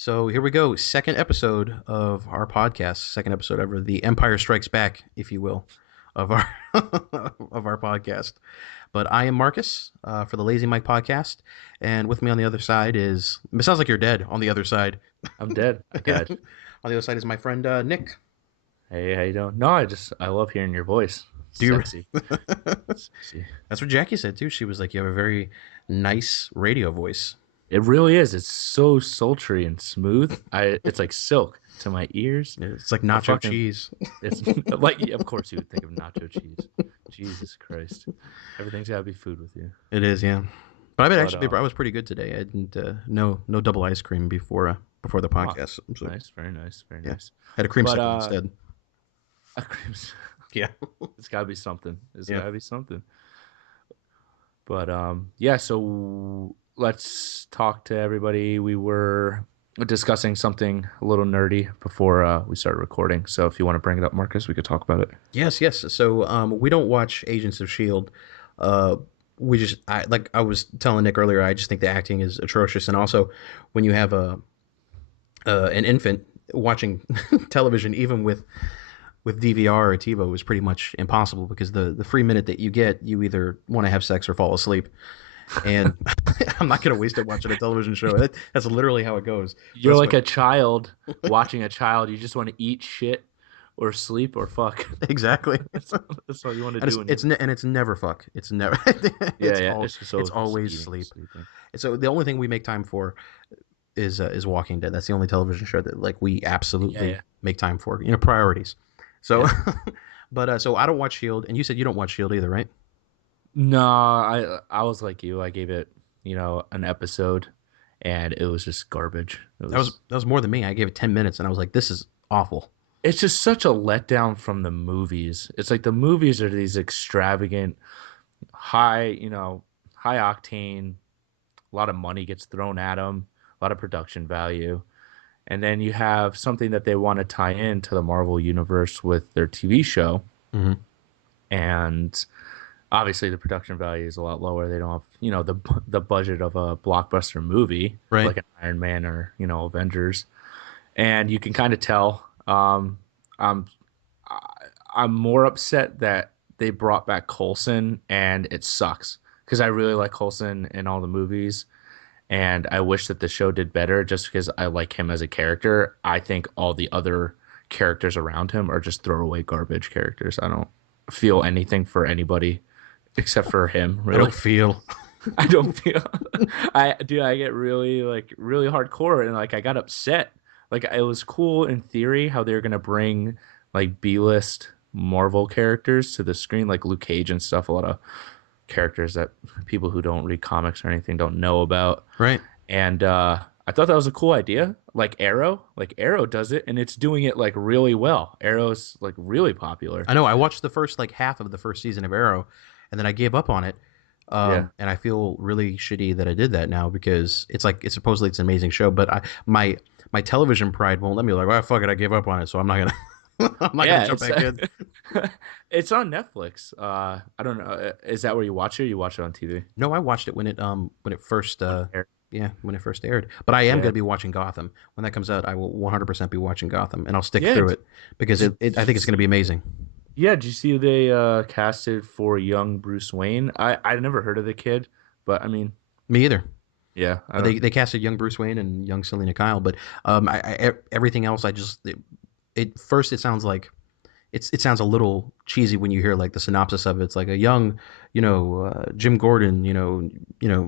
So here we go. Second episode of our podcast. Second episode ever. The Empire Strikes Back, if you will, of our of our podcast. But I am Marcus for the Lazy Mike podcast, and with me on the other side is. It sounds like you're dead. On the other side, I'm dead. I yeah. died. On the other side is my friend Nick. Hey, how you doing? No, I love hearing your voice. Do you? Sexy. Sexy. That's what Jackie said too. She was like, "You have a very nice radio voice." It really is. It's so sultry and smooth. It's like silk to my ears. It's like I nacho fucking cheese. it's like yeah, of course you would think of nacho cheese. Jesus Christ. Everything's gotta be food with you. It is, yeah. But I bet But actually I was pretty good today. I didn't no double ice cream before the oh, podcast. So nice, very nice, very yeah, nice. had a But creamsicle instead. a cream's Yeah. it's gotta be something. It's Yeah. gotta be something. But yeah, so let's talk to everybody. We were discussing something a little nerdy before we started recording. So if you want to bring it up, Marcus, we could talk about it. Yes, yes. So we don't watch Agents of Shield. Uh, we just like I was telling Nick earlier. I just think the acting is atrocious, and also when you have a an infant watching television, even with DVR or TiVo, is pretty much impossible because the free minute that you get, you either want to have sex or fall asleep. And I'm not going to waste it watching a television show. That's literally how it goes. So You're that's like what, a child watching a child. You just want to eat shit or sleep or fuck. exactly. That's all you want to And do. it's never fuck. It's never. Yeah, it's yeah. all It's just it's always always eating, sleep. sleeping. And so the only thing we make time for is Walking Dead. That's the only television show that like we Yeah, absolutely yeah, make time for. Priorities. So, yeah. but so I don't watch Shield, and you said you don't watch Shield either, right? No, I was like you. I gave it, an episode, and it was just garbage. That was more than me. I gave it 10 minutes, and I was like, this is awful. It's just such a letdown from the movies. It's like the movies are these extravagant, high octane, a lot of money gets thrown at them, a lot of production value. And then you have something that they want to tie into the Marvel universe with their TV show. Hmm. And obviously the production value is a lot lower. They don't have, the budget of a blockbuster movie Right. like an Iron Man or, Avengers. And you can kind of tell. I'm I'm more upset that they brought back Coulson and it sucks because I really like Coulson in all the movies and I wish that the show did better just because I like him as a character. I think all the other characters around him are just throwaway garbage characters. I don't feel anything for anybody except for him, I don't really. feel. I don't feel I get really really hardcore and like I got upset. Like it was cool in theory how they were gonna bring like B-list Marvel characters to the screen, like Luke Cage and stuff, a lot of characters that people who don't read comics or anything don't know about. Right. And I thought that was a cool idea. Like Arrow does it and it's doing it like really well. Arrow's like really popular. I know. I watched the first like half of the first season of Arrow, and then I gave up on it. Yeah. And I feel really shitty that I did that now because it's like it's supposedly it's an amazing show, but my television pride won't let me. Like, well, fuck it, I gave up on it, so I'm not gonna I'm not gonna Yeah, jump back in. it's on Netflix. I don't know. Is that where you watch it? Or you watch it on TV? No, I watched it when it first Air- yeah, when it first aired. But I am Yeah. gonna be watching Gotham when that comes out. I will 100% be watching Gotham, and I'll stick Yeah. through it because I think it's gonna be amazing. Yeah, did you see they casted for young Bruce Wayne? I never heard of the kid, but I mean, Me either. yeah, I They don't. they casted young Bruce Wayne and young Selena Kyle, but everything else I just first it sounds like it sounds a little cheesy when you hear like the synopsis of it. It's like a young, Jim Gordon,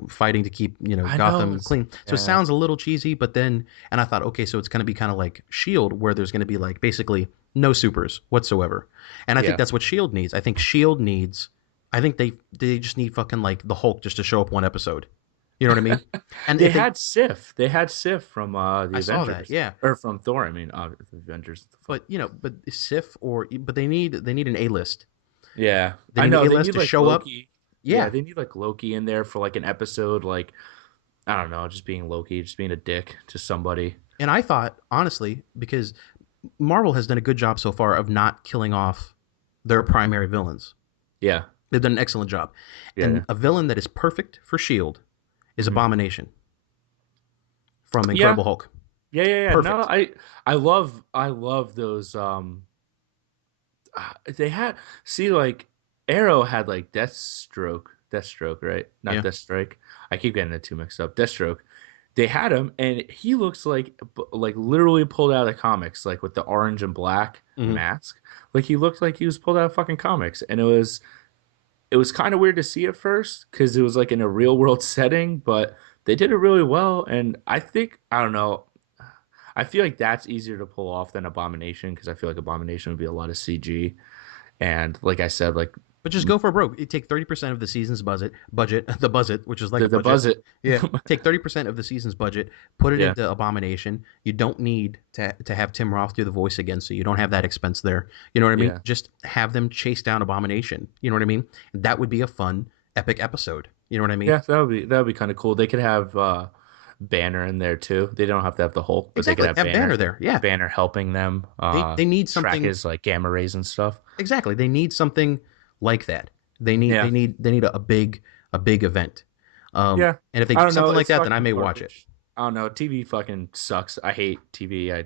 fighting to keep I know. Gotham clean. So it Yeah, sounds a little cheesy, but then and I thought, okay, so it's going to be kind of like Shield, where there's going to be like basically no supers whatsoever, and I think yeah. that's what Shield needs. I think Shield needs. I think they just need fucking like the Hulk just to show up one episode. You know what I mean? And They if they, had Sif. They had Sif from the I saw that, Avengers, yeah. or from Thor. I mean, the Avengers. But Sif but they need an A list. Yeah, They I need an know. A They list need to like show up. Loki. Yeah, Yeah, they need like Loki in there for like an episode. Like I don't know, just being Loki, just being a dick to somebody. and I thought honestly because Marvel has done a good job so far of not killing off their primary villains. Yeah, They've done an excellent job, yeah, yeah. and a villain that is perfect for Shield is Mhm. Abomination from Yeah, Incredible Hulk. Yeah, yeah, yeah. No, Perfect. I love those. They had see like Arrow had like Deathstroke, right? Not Yeah. Deathstrike. I keep getting the two mixed up. Deathstroke. They had him, and he looks like literally pulled out of the comics, like with the orange and black Hmm. mask. Like he looked like he was pulled out of fucking comics, and it was kind of weird to see at first because it was like in a real world setting, but they did it really well. And I think I don't know. I feel like that's easier to pull off than Abomination because I feel like Abomination would be a lot of CG. And like I said, like But just go for broke. You take 30% of the season's budget, the budget, which is like a the budget. buzz it, Yeah, take 30% of the season's budget, put it yeah, into Abomination. You don't need to have Tim Roth do the voice again, so you don't have that expense there. You know what I mean? yeah, Just have them chase down Abomination. You know what I mean? That would be a fun, epic episode. You know what I mean? yeah. That would be kind of cool. They could have Banner in there too. They don't have to have the Hulk, but they could Exactly. have Have Banner there. Yeah, Banner helping them they need track something. his like gamma rays and stuff. Exactly. They need something like that. They need Yeah, they need they need a big event. yeah. And if they I do don't know. something like It's that, then I fucking may watch it. garbage. I don't know. TV fucking sucks. I hate TV.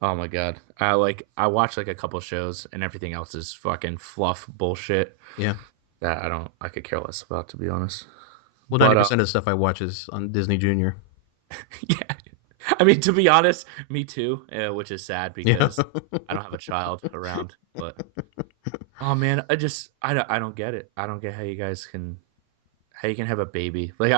Oh my god. I watch like a couple shows and everything else is fucking fluff bullshit Yeah. that I could care less about to be honest. Well, But 90% of the stuff I watch is on Disney Junior. yeah. I mean to be honest, me too, which is sad Yeah. because I don't have a child around, but oh man, I don't get it. I don't get how you can have a baby. Like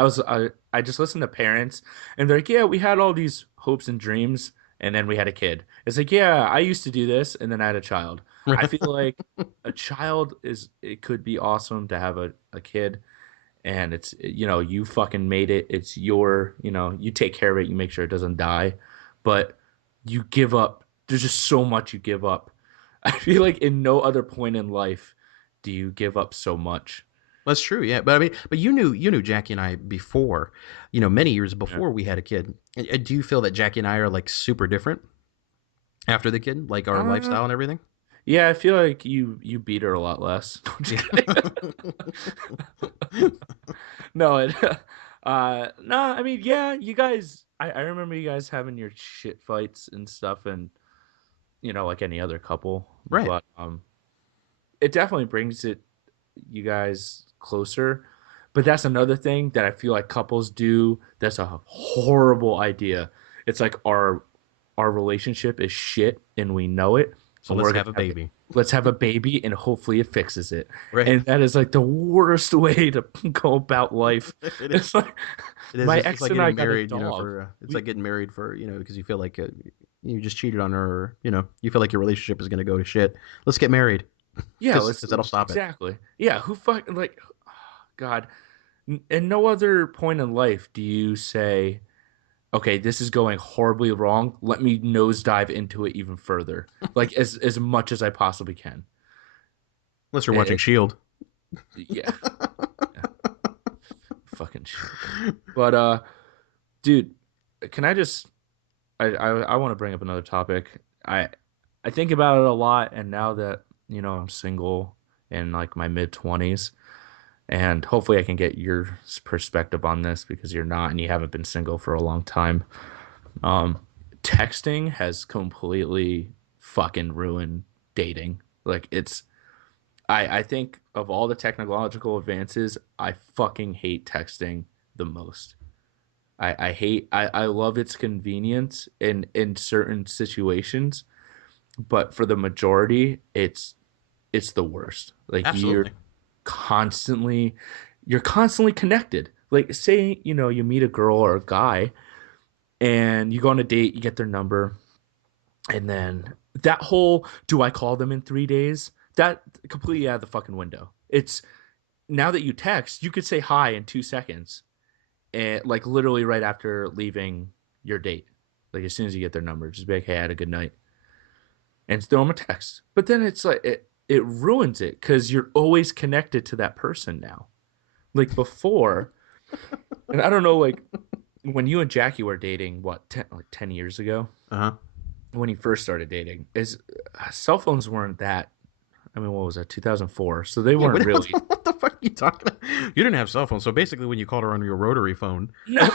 I just listen to parents and they're like, yeah, we had all these hopes and dreams and then we had a kid. It's like, yeah, I used to do this and then I had a child. I feel like a child it could be awesome to have a kid and it's you fucking made it. It's you take care of it, you make sure it doesn't die. But you give up. There's just so much you give up. I feel like in no other point in life do you give up so much. That's true. Yeah. But I mean, but you knew Jackie and I before, many years Yeah. before we had a kid. Do you feel that Jackie and I are like super different after the kid, like our Uh, lifestyle and everything? Yeah, I feel like you beat her a lot less. I'm just Yeah. kidding. No, no. I mean, yeah, you guys. I remember you guys having your shit fights and stuff, and like any other couple. Right. But it definitely brings you guys closer. But that's another thing that I feel like couples do. That's a horrible idea. It's like our relationship is shit, and we know it. So And let's we're have gonna a have baby. let's have a baby and hopefully it fixes it. Right. And that is like the worst way to go about life. It is. It's like It is. my It's ex like and I getting got a married, dog. it's We like getting married for, because you feel like you just cheated on her, or, you feel like your relationship is going to go to shit. Let's get married yeah, because let's that'll stop it. exactly. Yeah, who fucking like God. In no other point in life do you say, okay, this is going horribly wrong. Let me nosedive into it even further. Like as much as I possibly can. Unless you're watching It, Shield. yeah, yeah, fucking shit. But dude, can I just I want to bring up another topic. I think about it a lot, and now that I'm single in like my mid 20s, and hopefully I can get your perspective on this because you're not and you haven't been single for a long time. Um, Texting has completely fucking ruined dating. Like I think of all the technological advances, I fucking hate texting the most. I love its convenience in certain situations, but for the majority, it's the worst. Like Absolutely. constantly you're constantly connected. Like say, you meet a girl or a guy and you go on a date, you get their number, and then that whole do I call them in 3 days? That completely out of the fucking window. It's now that you text, you could say hi in 2 seconds and like literally right after leaving your date. Like as soon as you get their number, just be like, hey, I had a good night. And throw them a text. But then it's like it ruins it because you're always connected to that person now. Like before, and I don't know, like when you and Jackie were dating, what, 10 years ago? Uh huh. When you first started dating, is cell phones weren't that. I mean, what was that? 2004. So they Yeah. weren't really. What the fuck? you talking? You didn't have cell phones, so basically, when you called her on your rotary phone, No,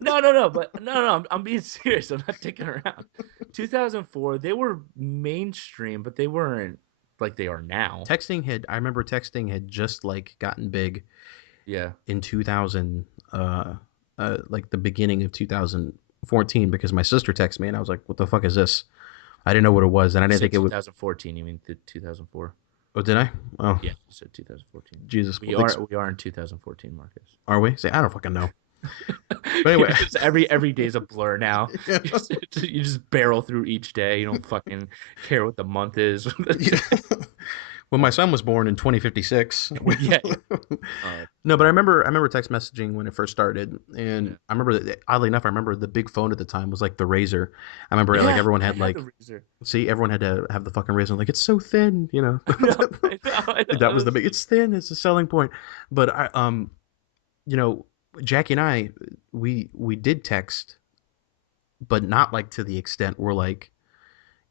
no. But no. I'm being serious. I'm not dicking around. 2004, they were mainstream, but they weren't like they are now. texting had. I remember texting had just like gotten big Yeah, in 2000, like the beginning of 2014, because my sister texted me and I was like, "What the fuck is this?" I didn't know what it was, and I you didn't said think it would. 2014. You mean 2004? Oh, did I? Oh, Yeah, you said 2014. Jesus. We are in 2014, Marcus. Are we? Say, I don't fucking know. But anyway, Just every day's a blur now. yeah. You just barrel through each day. You don't fucking care what the month is. Yeah. When my son was born in 2056. Yeah, yeah. Uh, No, but I remember text messaging when it first started, yeah. and I remember that, oddly enough, I remember the big phone at the time was like the Razor. I remember like Yeah, everyone I had had like, the razor. see, everyone had to have the fucking Razor. Like, it's so thin, you know. I know, I know, I know. That was the big. It's thin. It's a selling point. But you know, Jackie and I, we did text, but not like to the extent where like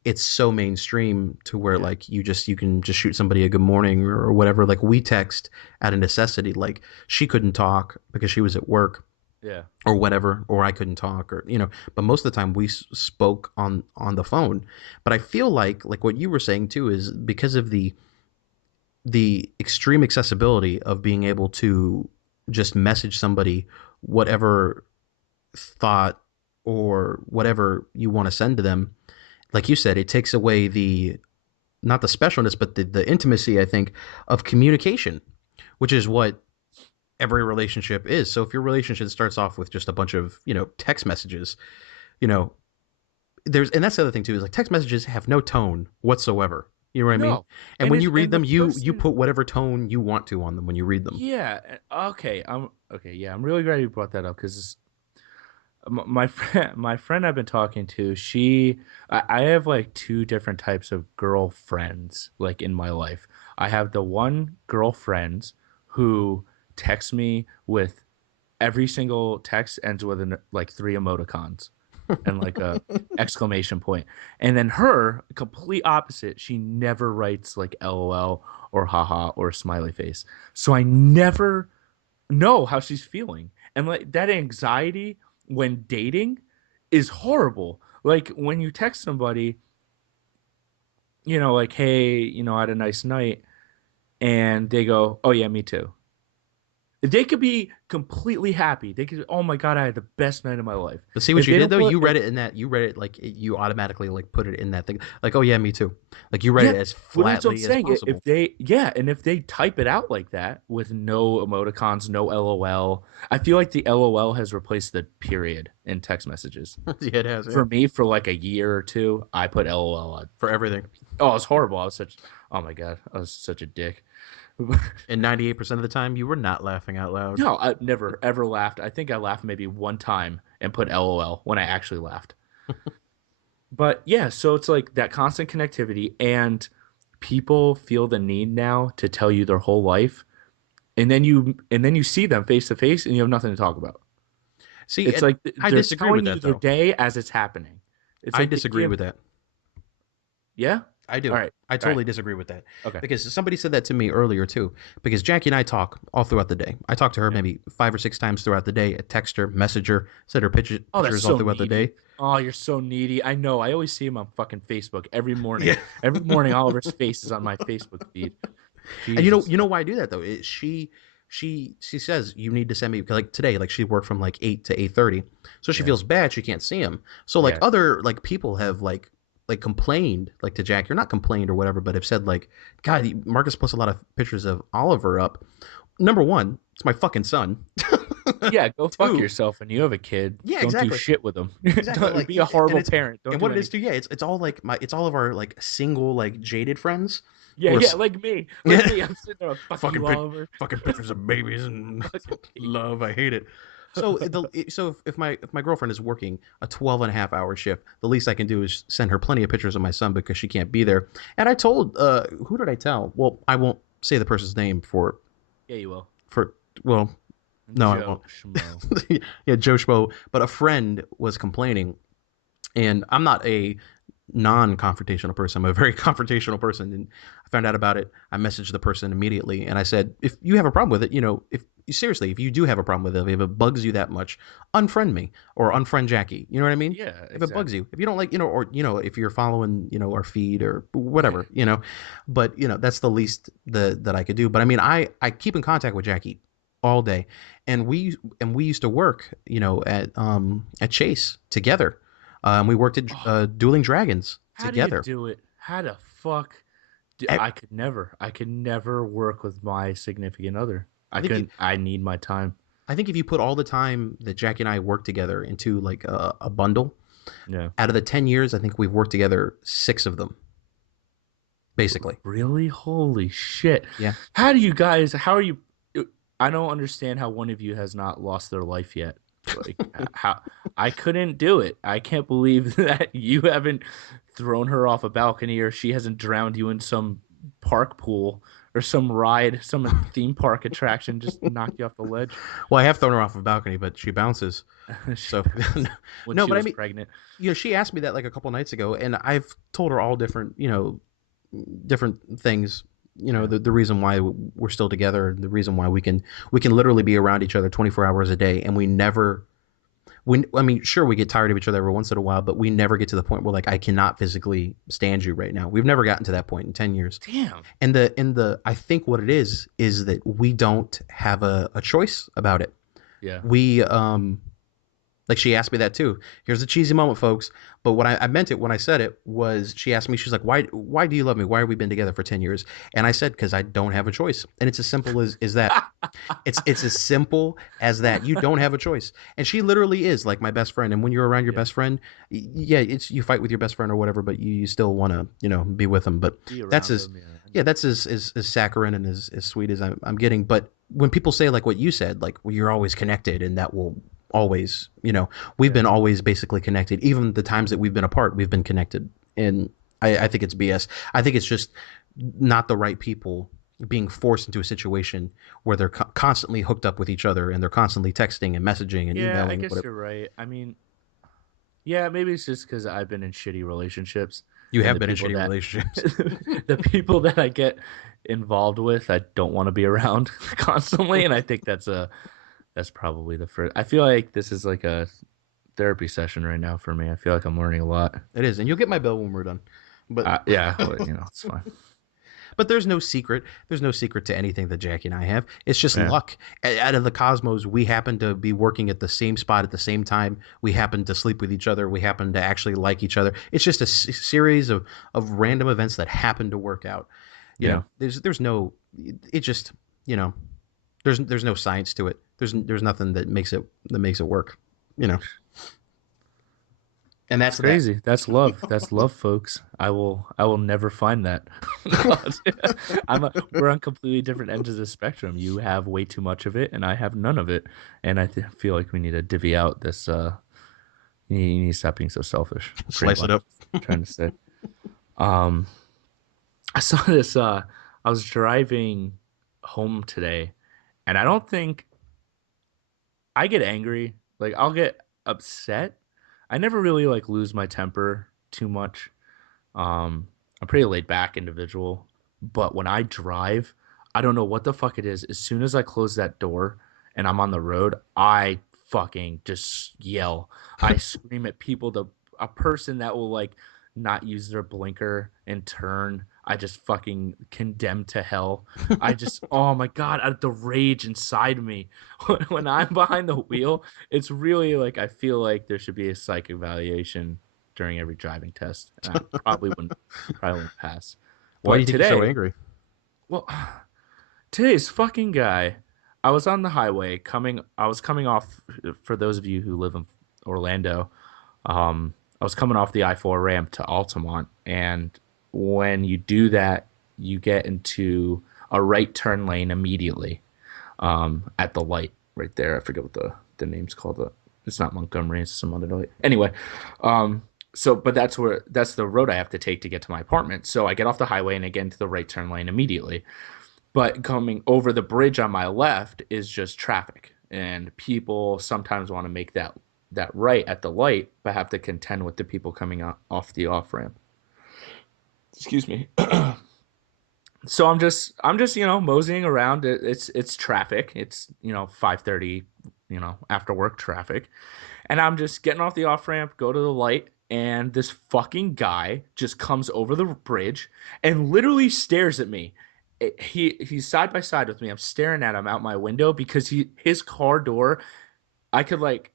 it's so mainstream to where Yeah, like you can just shoot somebody a good morning or whatever. Like we text out of necessity. Like she couldn't talk because she was at work yeah, or whatever, or I couldn't talk, or But most of the time we spoke on the phone. But I feel like what you were saying too is because of the extreme accessibility of being able to just message somebody whatever thought or whatever you want to send to them. Like you said, it takes away the not the specialness, but the intimacy, I think, of communication, which is what every relationship is. So if your relationship starts off with just a bunch of, text messages, you know, and that's the other thing too, is like text messages have no tone whatsoever. You know what I mean? no, And when you read and the them, you person. put whatever tone you want to on them when you read them. Yeah, okay. I'm okay. Yeah, I'm really glad you brought that up because my friend, my friend I've been talking to, I have like two different types of girlfriends like in my life. I have the one girlfriends who text me with every single text ends with like three emoticons and like a exclamation point. And then her, complete opposite, she never writes like LOL or haha or smiley face. So I never know how she's feeling. And like that anxiety when dating is horrible. Like when you text somebody, like, hey, I had a nice night, and they go, oh yeah, me too. They could be completely happy. They could, oh my god, I had the best night of my life. But see what If you they did don't though? put, if, You read it like you automatically like put it in that thing. Like, oh yeah, me too. Like you read it yeah, as well, that's what I'm flatly as saying. possible. And if they type it out like that with no emoticons, no LOL, I feel like the LOL has replaced the period in text messages. Yeah, it has, yeah. For me, for like a year or two, I put LOL on. For everything. Oh, it was horrible. Oh my god, I was such a dick. And 98% of the time you were not laughing out loud. No, I never ever laughed. I think I laughed maybe one time and put LOL when I actually laughed. But yeah, so it's like that constant connectivity, and people feel the need now to tell you their whole life, and then you see them face to face, and you have nothing to talk about. See, It's like I they're disagree with telling you that their though. day as it's happening. It's I like they disagree give. with that. Yeah. I All do. right. I All right. totally disagree with that Okay. because somebody said that to me earlier too. Because Jackie and I talk all throughout the day. I talk to her Yeah. maybe 5 or 6 times throughout the day. I text her, message her, send her Oh, that's pictures all so throughout the needy. day. Oh, you're so needy. I know. I always see him on fucking Facebook every morning. Yeah. Every morning, Oliver's face is on my Facebook feed. And Jesus. you know why I do that though? She says you need to send me like today, like she worked from like 8 to 8:30, so she Yeah. feels bad she can't see him. So like Yeah. other like people have like complained like to Jack, you're not complained or whatever, but have said like, God, Marcus puts a lot of pictures of Oliver up. Number one, it's my fucking son. Yeah. Go fuck Two, yourself. And you have a kid. yeah, Don't do exactly. shit with them. Exactly. Don't Like be a and horrible it's parent. Don't and what do it is too, anything. yeah, it's all like it's all of our like single like jaded friends Yeah. who are Yeah. Like me. Like yeah, me. I'm sitting there like, fuck fucking you, Oliver. fucking pictures of babies and Fucking me. love. I hate it. So if my girlfriend is working a 12 and a half hour shift, the least I can do is send her plenty of pictures of my son because she can't be there. And I told who did I tell? Well, I won't say the person's name Yeah, you will. for well, no, I Joe won't. Schmo. Yeah, Joe Schmo. But a friend was complaining, and I'm not a non-confrontational person. I'm a very confrontational person, and I found out about it. I messaged the person immediately, and I said, if you have a problem with it, if seriously, if you do have a problem with it, if it bugs you that much, unfriend me or unfriend Jackie. You know what I mean? Yeah, If it bugs exactly. you, if you don't like, or if you're following, our feed or Yeah. whatever, but that's the least that I could do. But I mean, I keep in contact with Jackie all day, and we used to work, at Chase together. We worked at Oh, Dueling Dragons how do you together. do it? How the fuck? I I could never. I could never work with my significant other. I think couldn't. I need my time. I think if you put all the time that Jackie and I worked together into like a bundle, Yeah. out of the 10 years, I think we've worked together 6 of them, basically. Really? Holy shit. Yeah. How do you guys, how are you? I don't understand how one of you has not lost their life yet. Like, how I couldn't do it. I can't believe that you haven't thrown her off a balcony or she hasn't drowned you in some park pool or some ride, some theme park attraction, just knocked you off the ledge. Well, I have thrown her off a balcony, but she bounces. She So bounced when no, she but I was mean, pregnant. she asked me that like a couple nights ago, and I've told her all different, different things. Yeah. The reason why we're still together, the reason why we can literally be around each other 24 hours a day, and we never. I mean, sure, we get tired of each other every once in a while, but we never get to the point where like I cannot physically stand you right now. We've never gotten to that point in 10 years. Damn. And I think what it is that we don't have a choice about it. Yeah. We like she asked me that too. Here's a cheesy moment, folks. But what I meant it when I said it was she asked me, she's like, why do you love me? Why have we been together for 10 years? And I said, because I don't have a choice. And it's as simple as that. It's as simple as that. You don't have a choice. And she literally is like my best friend. And when you're around your Yeah. best friend, yeah, it's you fight with your best friend or whatever, but you still want to, be with them. But Be that's around as them. Yeah. yeah, that's as saccharine and as sweet as I'm getting. But when people say like what you said, like well, you're always connected and that will always, we've Yeah. been always basically connected. Even the times that we've been apart, we've been connected. And I think it's BS. I think it's just not the right people being forced into a situation where they're constantly hooked up with each other and they're constantly texting and messaging and Yeah, I emailing and guess whatever. you're right. I mean, yeah, maybe it's just because I've been in shitty relationships, You and have been in shitty relationships. the people that I get involved with, I don't want to be around constantly, and I think that's probably the first. I feel like this is like a therapy session right now for me. I feel like I'm learning a lot. It is, and you'll get my bill when we're done. But Yeah, well, it's fine. but there's no secret. There's no secret to anything that Jackie and I have. It's just Yeah, luck. Out of the cosmos, we happen to be working at the same spot at the same time. We happen to sleep with each other. We happen to actually like each other. It's just a series of random events that happen to work out. yeah. There's no. It just you know. There's no science to it. There's nothing that makes it work. You know. And It's that's that. crazy. That's love. That's love, folks. I will never find that. We're on completely different ends of the spectrum. You have way too much of it, and I have none of it. And feel like we need to divvy out this. You need to stop being so selfish. Pretty Slice it much, up. trying to say. Um, I saw this. I was driving home today, and I don't think I get angry. Like I'll get upset. I never really like lose my temper too much. I'm a pretty laid back individual, but when I drive, I don't know what the fuck it is. As soon as I close that door and I'm on the road, I fucking just yell. I scream at people. A person that will like not use their blinker and turn, I just fucking condemn to hell. I just, oh my god, the rage inside me when I'm behind the wheel. It's really like I feel like there should be a psych evaluation during every driving test, and I probably wouldn't pass. Why do But you think you're so today, angry? well, today's fucking guy. I was on the highway I was coming off. For those of you who live in Orlando, I was coming off the I-4 ramp to Altamont, and when you do that, you get into a right turn lane immediately at the light right there. I forget what the name's called. It's not Montgomery. It's some other light. Anyway, um, but that's the road I have to take to get to my apartment. So I get off the highway and I get into the right turn lane immediately. But coming over the bridge on my left is just traffic, and people sometimes want to make that right at the light, but have to contend with the people coming off the off ramp. Excuse me. So I'm just moseying around. It's traffic. It's 5:30, after work traffic, and I'm just getting off the off ramp, go to the light, and this fucking guy just comes over the bridge and literally stares at me. He's side by side with me. I'm staring at him out my window because his car door, I could like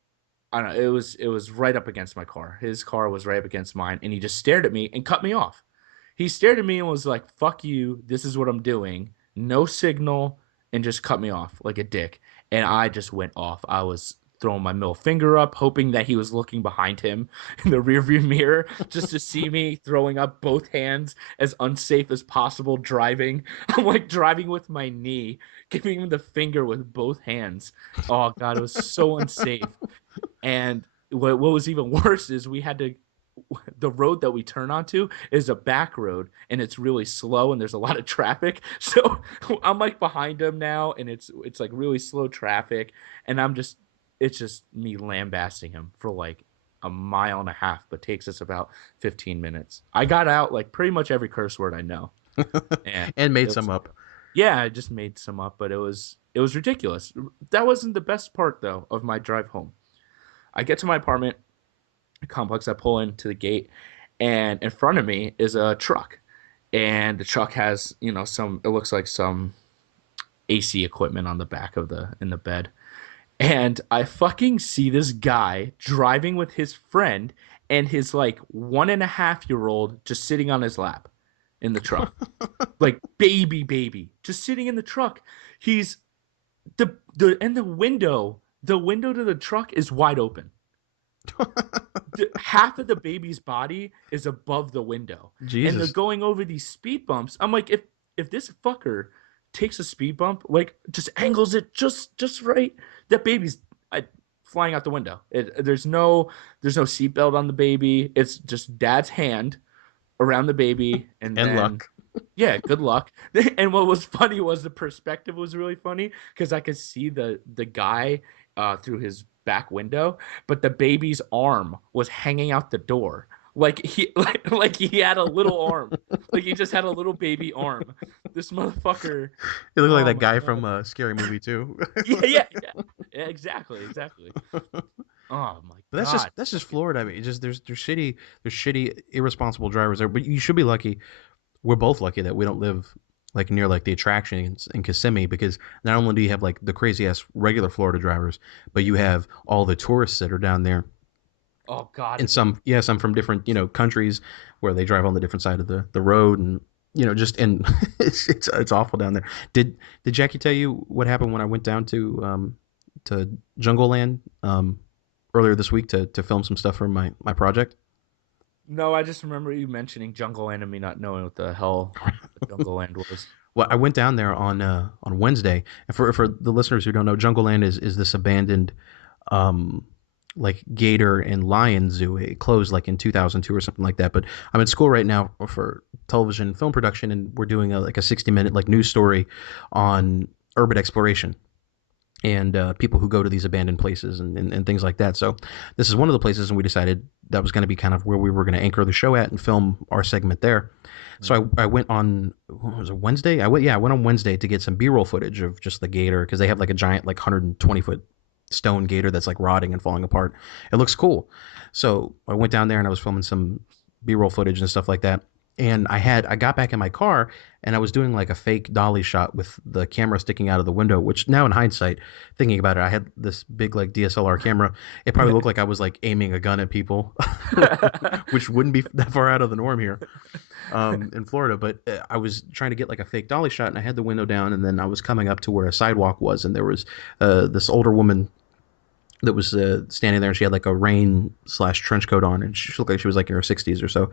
I don't know, it was right up against my car. His car was right up against mine, and he just stared at me and cut me off. He stared at me and was like, "Fuck you. This is what I'm doing." No signal, and just cut me off like a dick. And I just went off. I was throwing my middle finger up, hoping that he was looking behind him in the rearview mirror just to see me throwing up both hands as unsafe as possible driving. I'm like driving with my knee, giving him the finger with both hands. Oh God, it was so unsafe. And what was even worse is we had to the road that we turn onto is a back road and it's really slow and there's a lot of traffic. So I'm like behind him now and it's like really slow traffic and it's just me lambasting him for like a mile and a half, but takes us about 15 minutes. I got out like pretty much every curse word I know. And And made it some was up. yeah, I just made some up, but it was ridiculous. That wasn't the best part though of my drive home. I get to my apartment complex. I pull into the gate, and in front of me is a truck, and the truck has some. It looks like some AC equipment on the back of the in the bed, and I fucking see this guy driving with his friend and his like 1.5-year old just sitting on his lap in the truck, like baby, just sitting in the truck. He's the window. The window to the truck is wide open. Half of the baby's body is above the window, and they're Jesus. going over these speed bumps. I'm like, if this fucker takes a speed bump, like just angles it just right, that baby's flying out the window. There's no seatbelt on the baby. It's just dad's hand around the baby, and And then luck. yeah, good luck. And what was funny was the perspective was really funny because I could see the guy through his back window, but the baby's arm was hanging out the door. Like he like he had a little arm. Like he just had a little baby arm. This motherfucker. It looked like Oh that my guy god. from Scary Movie too. Yeah, exactly. Oh my But that's just god. that's just Fucking Florida. I mean, just there's shitty irresponsible drivers there. But you should be lucky. We're both lucky that we don't live like near like the attractions in Kissimmee because not only do you have like the crazy ass regular Florida drivers, but you have all the tourists that are down there, oh god, and is it some from different countries where they drive on the different side of the road, and just and it's awful down there. Did Jackie tell you what happened when I went down to Jungle Land earlier this week to film some stuff for my project? No, I just remember you mentioning Jungle Land and me not knowing what the hell Jungle Land was. Well, I went down there on Wednesday, and for the listeners who don't know, Jungle Land is this abandoned um, like gator and lion zoo. It closed like in 2002 or something like that. But I'm in school right now for television film production, and we're doing like a 60-minute like news story on urban exploration and people who go to these abandoned places and things like that. So this is one of the places, and we decided that was going to be kind of where we were going to anchor the show at and film our segment there. So I went on, what was it, Wednesday? I went on Wednesday to get some B-roll footage of just the gator because they have like a giant like 120-foot stone gator that's like rotting and falling apart. It looks cool. So I went down there and I was filming some B-roll footage and stuff like that. And I got back in my car and I was doing like a fake dolly shot with the camera sticking out of the window, which now in hindsight, thinking about it, I had this big like DSLR camera. It probably looked like I was like aiming a gun at people, which wouldn't be that far out of the norm here in Florida. But I was trying to get like a fake dolly shot and I had the window down and then I was coming up to where a sidewalk was and there was this older woman that was standing there and she had like a rain slash trench coat on and she looked like she was like in her 60s or so.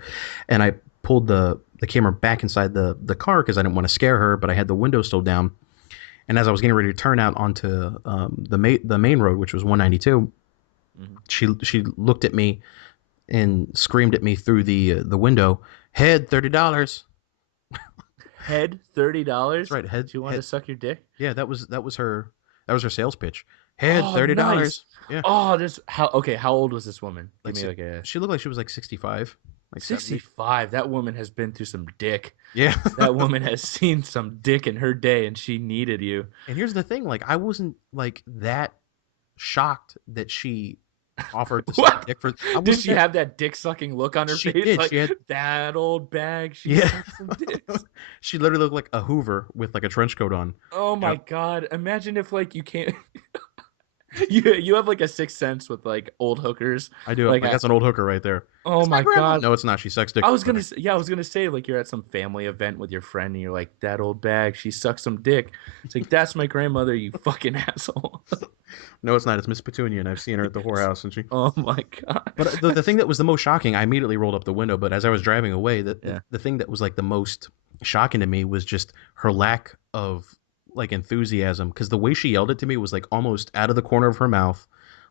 And I pulled the camera back inside the car because I didn't want to scare her, but I had the window still down. And as I was getting ready to turn out onto the main road, which was 192, Mhm. she looked at me and screamed at me through the window, "Head $30." Head That's $30. right, head She wanted to head. suck your dick. Yeah, that was her sales pitch. Head Oh, nice. $30. Yeah, Oh, this how okay. How old was this woman? Give like me like a she looked like she was like 65. like 70. 65. That woman has been through some dick. Yeah. That woman has seen some dick in her day, and she needed you. And here's the thing, like I wasn't like that shocked that she offered to suck my What? dick for. I Did wasn't she that. have that dick sucking look on her She face? did. Like She had. that old bag, she Yeah. sucked some dicks. She literally looked like a Hoover with like a trench coat on. Oh You my know, god. Imagine if like you can't you have like a sixth sense with like old hookers. I do. Like Like that's an old hooker right there. oh That's my my grandma. god. No, it's not. She sucks dick I for was a gonna living. yeah, I was gonna say like you're at some family event with your friend and you're like that old bag, she sucks some dick. It's like that's my grandmother, you fucking asshole. No, it's not. It's Miss Petunia, and I've seen her at the whorehouse, and she. Oh my god. But the thing that was the most shocking, I immediately rolled up the window. But as I was driving away, Yeah. the thing that was like the most shocking to me was just her lack of like enthusiasm. Because the way she yelled it to me was like almost out of the corner of her mouth,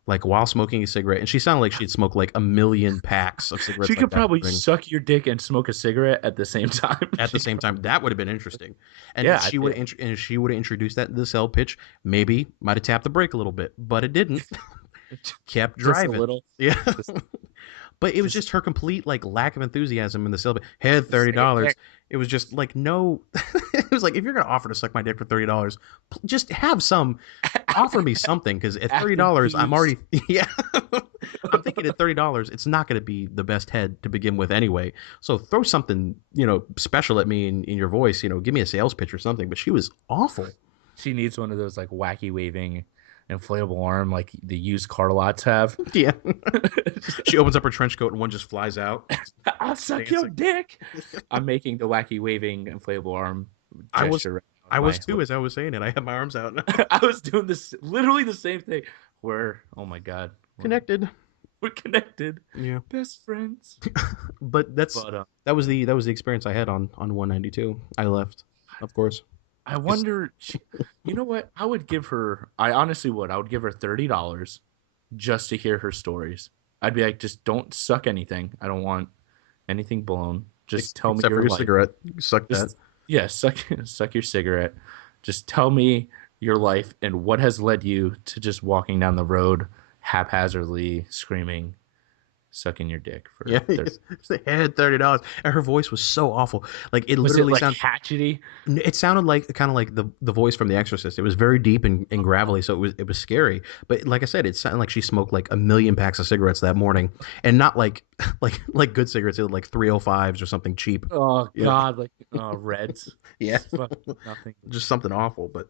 like while smoking a cigarette, and she sounded like she'd smoked like a million packs of She cigarettes like could that probably morning suck your dick and smoke a cigarette at the same time. at the same time. That would have been interesting. And if Yeah, she would and if she would have introduced that in the cell pitch, maybe might have tapped the brake a little bit, but it didn't. Kept just a driving. little. Yeah. Just, But it was just just her complete like lack of enthusiasm in the sale. Had suck a $30. dick. It was just like no. It was like if you're gonna offer to suck my dick for $30, just have some. Offer me something because at Act $30, I'm enthused. already yeah. I'm thinking at $30, it's not going to be the best head to begin with anyway. So throw something special at me in your voice. Give me a sales pitch or something. But she was awful. She needs one of those like wacky waving inflatable arm like the used car lots have. Yeah. She opens up her trench coat and one just flies out. I'll suck your dick. I'm making the wacky waving inflatable arm I was gesture right now I in was my too as I was saying it. I had my arms out. I was doing this literally the same thing. We're oh my god, Connected. we're connected, Yeah. best friends. But But that was the experience I had on 192. I left, of course. I 'Cause- wonder, you know what? I would give her. I honestly would. I would give her $30 just to hear her stories. I'd be like, just don't suck anything. I don't want anything blown. Just tell me except for your your life. cigarette. You suck that. Just yeah, suck your cigarette. Just tell me your life and what has led you to just walking down the road haphazardly screaming, sucking your dick for Yeah, 30. they had $30, and her voice was so awful. Like it Was it literally like sounded. hatchety? It sounded like kind of like the voice from The Exorcist. It was very deep and gravelly, so it was scary. But like I said, it sounded like she smoked like a million packs of cigarettes that morning, and not like like good cigarettes, like 305s or something cheap. Oh Yeah, God, like reds. yeah, Fucking nothing. just something awful. But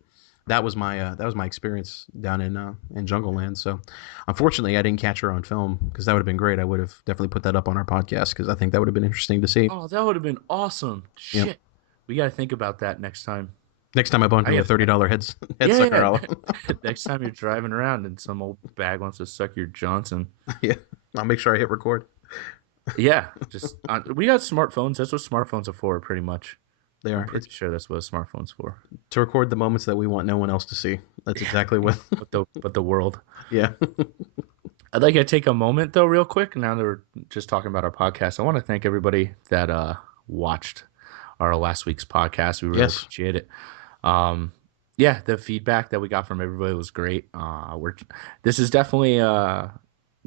that was my experience down in Jungle Land. So unfortunately, I didn't catch her on film because that would have been great. I would have definitely put that up on our podcast because I think that would have been interesting to see. Oh, that would have been awesome. Yeah. Shit. We got to think about that next time. Next time I bump I into a have $30 head yeah, sucker, yeah. Next time you're driving around and some old bag wants to suck your Johnson. yeah, I'll make sure I hit record. Yeah, just we got smartphones. That's what smartphones are for, pretty much. They I'm are. pretty It's sure that's what a smartphone's for. to record the moments that we want no one else to see. That's exactly what. But the world. Yeah. I'd like to take a moment though, real quick. Now that we're just talking about our podcast, I want to thank everybody that watched our last week's podcast. We really Yes. appreciate it. Yeah, the feedback that we got from everybody was great. This is definitely a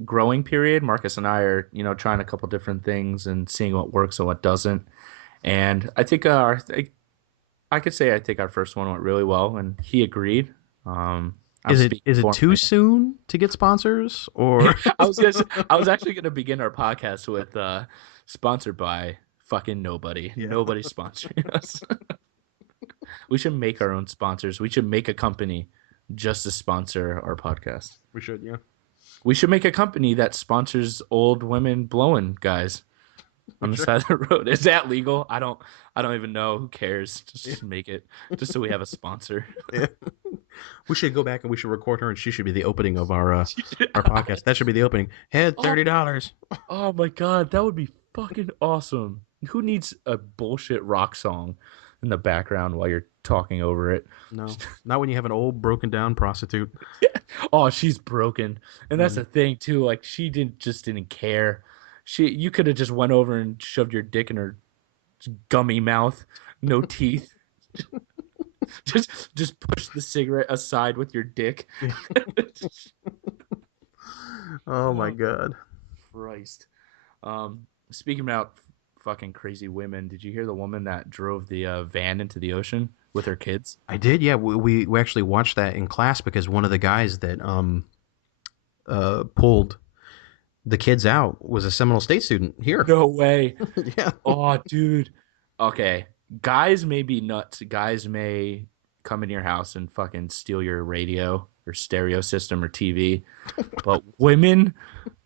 growing period. Marcus and I are, trying a couple different things and seeing what works and what doesn't. And I think I could say I think our first one went really well, and he agreed. Is it speaking for too him. soon to get sponsors or? I was actually gonna begin our podcast with sponsored by fucking nobody. Yeah. Nobody's sponsoring us. We should make our own sponsors. We should make a company just to sponsor our podcast. We should, yeah. We should make a company that sponsors old women blowing guys on the side of the road. Is that legal? I don't even know. Who cares? Just make it just so we have a sponsor. Yeah. We should go back and we should record her, and she should be the opening of our podcast. That should be the opening. Had $30. Oh my god, that would be fucking awesome. Who needs a bullshit rock song in the background while you're talking over it? No, not when you have an old broken down prostitute. Oh, she's broken. And that's the thing too, like she didn't care. You could have just went over and shoved your dick in her gummy mouth, no teeth. just push the cigarette aside with your dick. Oh my god. Christ. speaking about fucking crazy women, did you hear the woman that drove the van into the ocean with her kids? I did, yeah. We actually watched that in class because one of the guys that pulled the kids out was a Seminole State student here. No way. Yeah. Oh, dude. Okay. Guys may be nuts. Guys may come in your house and fucking steal your radio or stereo system or TV. But women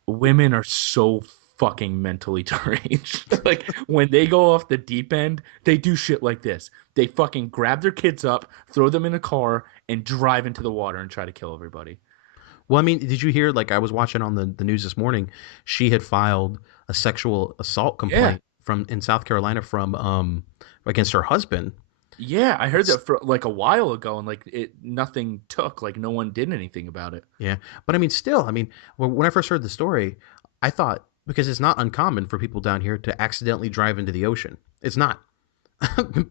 are so fucking mentally deranged. Like when they go off the deep end, they do shit like this. They fucking grab their kids up, throw them in a car, and drive into the water and try to kill everybody. Well, I mean, did you hear? Like, I was watching on the news this morning. She had filed a sexual assault Yeah. complaint from in South Carolina from against her husband. Yeah, I heard It's that for like a while ago and like it nothing took, like no one did anything about it. Yeah, but I mean, still, I mean, when I first heard the story, I thought because it's not uncommon for people down here to accidentally drive into the ocean. It's not.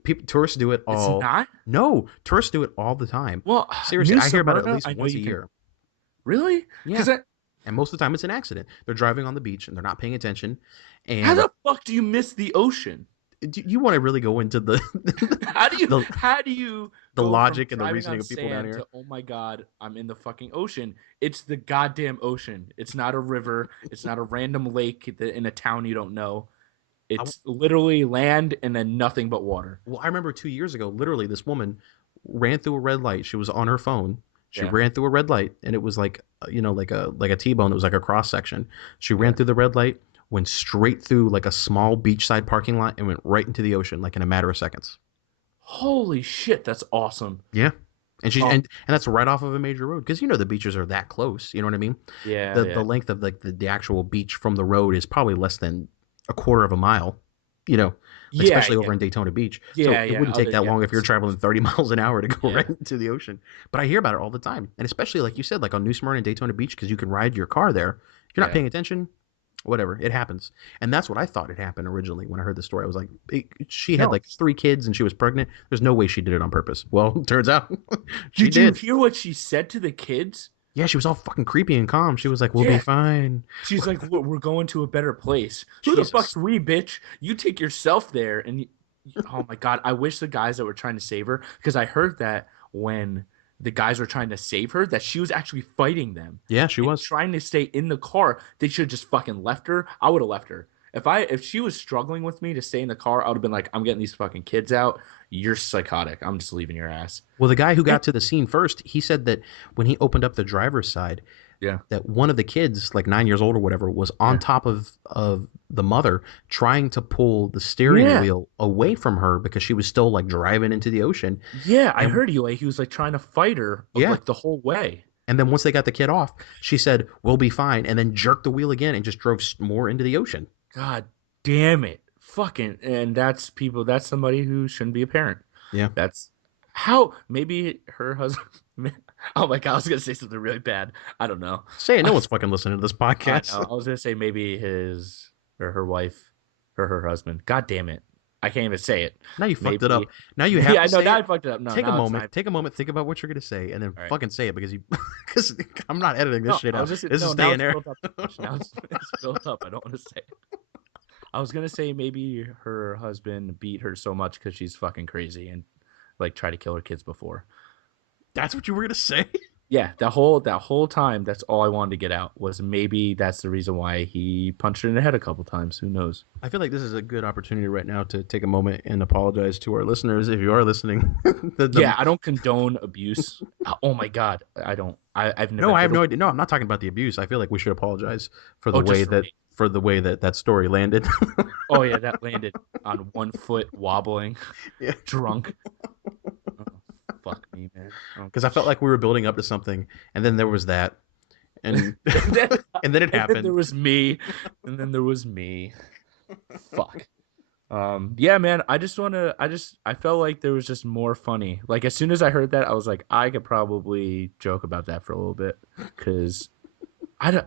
People, tourists do it It's all. not? No, tourists do it all the time. Well, Seriously, New I hear about it at Smyrna, least I know once a you can. year. Really? Yeah, Because that, and most of the time it's an accident. They're driving on the beach and they're not paying attention. how And the fuck do you miss the ocean? do you want to really go into the the How do you the go from logic and the driving reasoning on of people down sand here? to oh my god, I'm in the fucking ocean? It's the goddamn ocean. It's not a river. It's not a random lake in a town you don't know. I, It's literally land and then nothing but water. Well, I remember 2 years ago, literally, this woman ran through a red light. She was on her phone. She Yeah. ran through a red light, and it was like like a T-bone. It was like a cross section. She ran Yeah. through the red light, went straight through like a small beachside parking lot, and went right into the ocean, like in a matter of seconds. Holy shit, that's awesome. Yeah, and she Oh, and that's right off of a major road because the beaches are that close. You know what I mean? yeah, The yeah. length of like the actual beach from the road is probably less than a quarter of a mile. You know, like Yeah, especially yeah. over in Daytona Beach. So Yeah, it yeah. wouldn't take Other that yeah, long if you're that's traveling 30 miles an hour to go yeah. right into the ocean. But I hear about it all the time, and especially like you said, like on New Smyrna and Daytona Beach, because you can ride your car there. If you're not Yeah. paying attention, whatever, it happens. And that's what I thought had happened originally when I heard the story. I was like, she had No. like 3 kids and she was pregnant. There's no way she did it on purpose. Well, turns out she Did you did. hear what she said to the kids? Yeah, she was all fucking creepy and calm. She was like, "We'll be Yeah. fine." She's like, we're going to a better place. Who the Jesus. fuck's we, bitch? You take yourself there. And oh my God, I wish the guys that were trying to save her, because I heard that when the guys were trying to save her, that she was actually fighting them Yeah, she and was. trying to stay in the car. They should have just fucking left her. I would have left her. If she was struggling with me to stay in the car, I would have been like, I'm getting these fucking kids out. You're psychotic. I'm just leaving your ass. Well, the guy who And got to the scene first, he said that when he opened up the driver's side, yeah. that one of the kids, like 9 years old or whatever, was on Yeah. top of the mother, trying to pull the steering Yeah. wheel away from her because she was still like driving into the ocean. Yeah, I And heard he was like trying to fight her yeah, like the whole way. and then once they got the kid off, she said, "We'll be fine," and then jerked the wheel again and just drove more into the ocean. God damn it. Fucking and that's somebody who shouldn't be a parent. Yeah, That's how maybe her husband Oh my god, I was gonna say something really bad. I don't know. say it. No one's fucking listening to this I podcast. know. I was gonna say maybe his or her wife or her husband. God damn it. I can't even say it. Now you fucked it Maybe up. Now you have yeah, I to know. say Now it. I fucked it up. No, Take a now it's moment. not. Take a moment. Think about what you're gonna say, and then All right. fucking say it because you because I'm not editing this No, shit I was out. just This is no. Now staying it's there. built up too much. Now it's built up. I don't want to say it. I was gonna say maybe her husband beat her so much because she's fucking crazy and like try to kill her kids before. That's what you were gonna say. Yeah, that whole time, that's all I wanted to get out was maybe that's the reason why he punched her in the head a couple times. Who knows? I feel like this is a good opportunity right now to take a moment and apologize to our listeners if you are listening. Yeah, I don't condone abuse. Oh my god, I don't. I've never No, I hit have a. no idea. No, I'm not talking about the abuse. I feel like we should apologize for the Oh, way just for that me. that story landed. Oh yeah, that landed on 1 foot wobbling, Yeah, drunk. Oh, fuck me, man. Oh, because I felt like we were building up to something, and then there was that, and and then, and then it and then there happened. was me, and then there was me. Fuck. Yeah, man. I felt like there was just more funny. Like as soon as I heard that, I was like, I could probably joke about that for a little bit because I don't.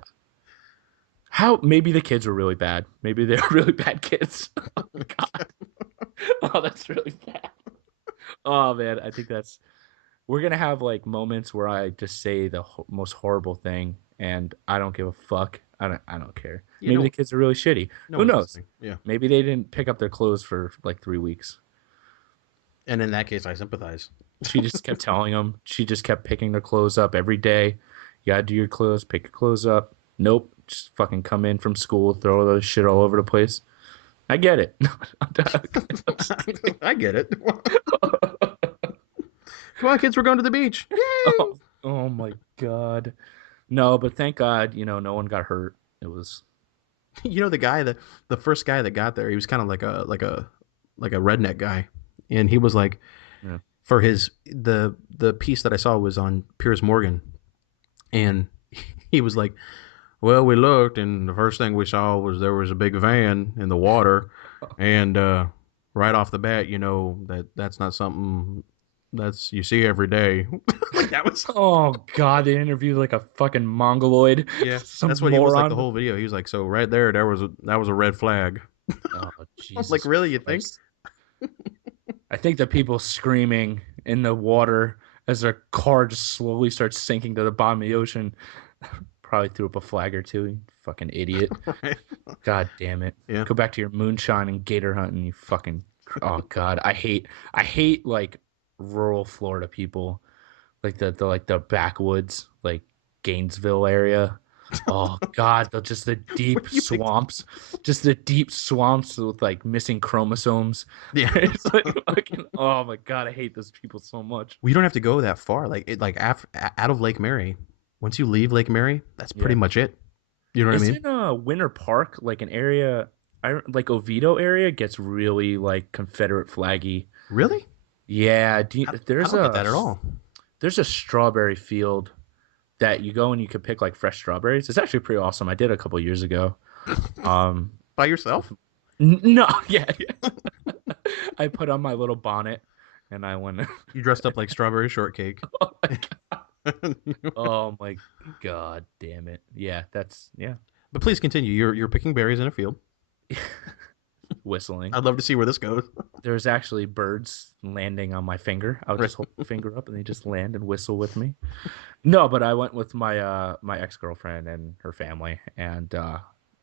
How maybe the kids were really bad. Maybe they're really bad kids. Oh God. Oh, that's really bad. Oh man, I think that's we're gonna have like moments where I just say the most horrible thing, and I don't give a fuck. I don't care. You Maybe the know, kids are really shitty. no Who one's knows? listening. Yeah. Maybe they didn't pick up their clothes for like 3 weeks. And in that case, I sympathize. She just kept telling them. She just kept picking their clothes up every day. You gotta do your clothes, pick your clothes up. Nope. Just fucking come in from school, throw those shit all over the place. I get it. I'm just kidding. I get it. Come on, kids, we're going to the beach. Yay! Oh, oh my god. No, but thank God, no one got hurt. It was You know the guy that the first guy that got there, he was kind of like a redneck guy, and he was like yeah. for the piece that I saw was on Piers Morgan, and he was like, well, we looked, and the first thing we saw was there was a big van in the water, and right off the bat, that's not something that's you see every day. Like that was Oh god, they interviewed like a fucking mongoloid, yeah. That's some what he was like the moron. whole video. He was like, so right there, that was a red flag. Oh I'm like, Jesus really? You think? Christ. I think the people screaming in the water as their car just slowly starts sinking to the bottom of the ocean probably threw up a flag or two. You fucking idiot. Right? God damn it. Yeah. Go back to your moonshine and gator hunting, you fucking oh god. I hate like rural Florida people. Like the like the backwoods, like Gainesville area. Oh god, just the Where deep do you pick? swamps. Just the deep swamps with like missing chromosomes. Yeah. It's like fucking oh my god, I hate those people so much. We don't have to go that far. Like out of Lake Mary. Once you leave Lake Mary, that's pretty Yeah. much it. You know what I mean? Isn't Winter Park like an area like Oviedo area gets really like Confederate flaggy. Really? Yeah, I don't get that at all. there's a strawberry field that you go and you can pick like fresh strawberries. It's actually pretty awesome. I did it a couple years ago. Um By yourself? no, yeah, yeah. I put on my little bonnet and I went You dressed up like strawberry shortcake. oh my god, damn it. Yeah, that's yeah. But please continue. You're picking berries in a field. Whistling. I'd love to see where this goes. There's actually birds landing on my finger. I would Right. just hold the finger up and they just land and whistle with me. No, but I went with my ex-girlfriend and her family and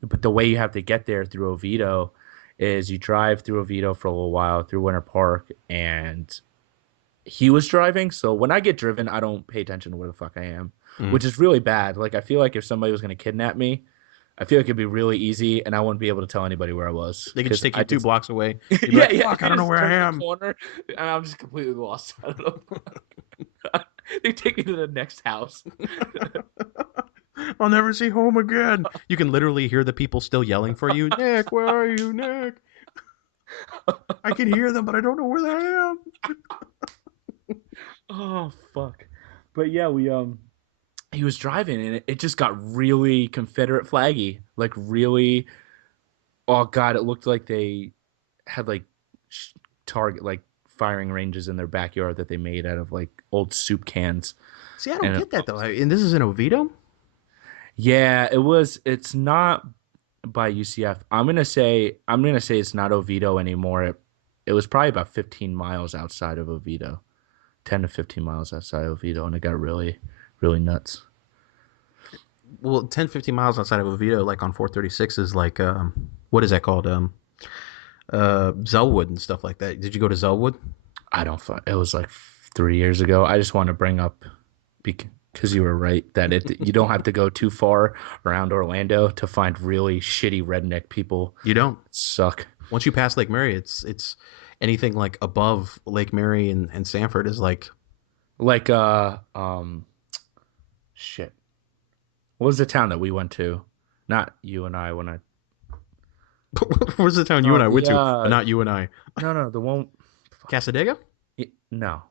but the way you have to get there through Oviedo is you drive through Oviedo for a little while through Winter Park and he was driving, so when I get driven, I don't pay attention to where the fuck I am, Mm. which is really bad. Like I feel like if somebody was going to kidnap me, I feel like it'd be really easy and I wouldn't be able to tell anybody where I was They could just because take you I two just blocks away. You'd be yeah, like, yeah. fuck, I I don't know just where I turn the am. corner and I'm just completely lost. I don't know. They take me to the next house. I'll never see home again. You can literally hear the people still yelling for you. Nick, where are you, Nick? I can hear them, but I don't know where I am. Oh fuck. But yeah, we he was driving and it just got really Confederate flaggy. Like really oh god, it looked like they had like target like firing ranges in their backyard that they made out of like old soup cans. See, I don't And get that though. And this is in Oviedo. yeah, it's not by UCF. I'm gonna say it's not Oviedo anymore. It was probably about 15 miles outside of Oviedo. 10 to 15 miles outside of Oviedo and it got really really nuts. Well, 10, 15 miles outside of Oviedo, like on 436, is like what is that called? Zelwood and stuff like that. Did you go to Zelwood? I don't it was like 3 years ago. I just want to bring up because you were right that you don't have to go too far around Orlando to find really shitty redneck people. You don't. Suck. Once you pass Lake Mary, it's anything like above Lake Mary and Sanford is like Like shit. What was the town that we went to? Not you and I when I where's the town you and no I went the to, but not you and I. no the one Casadega? no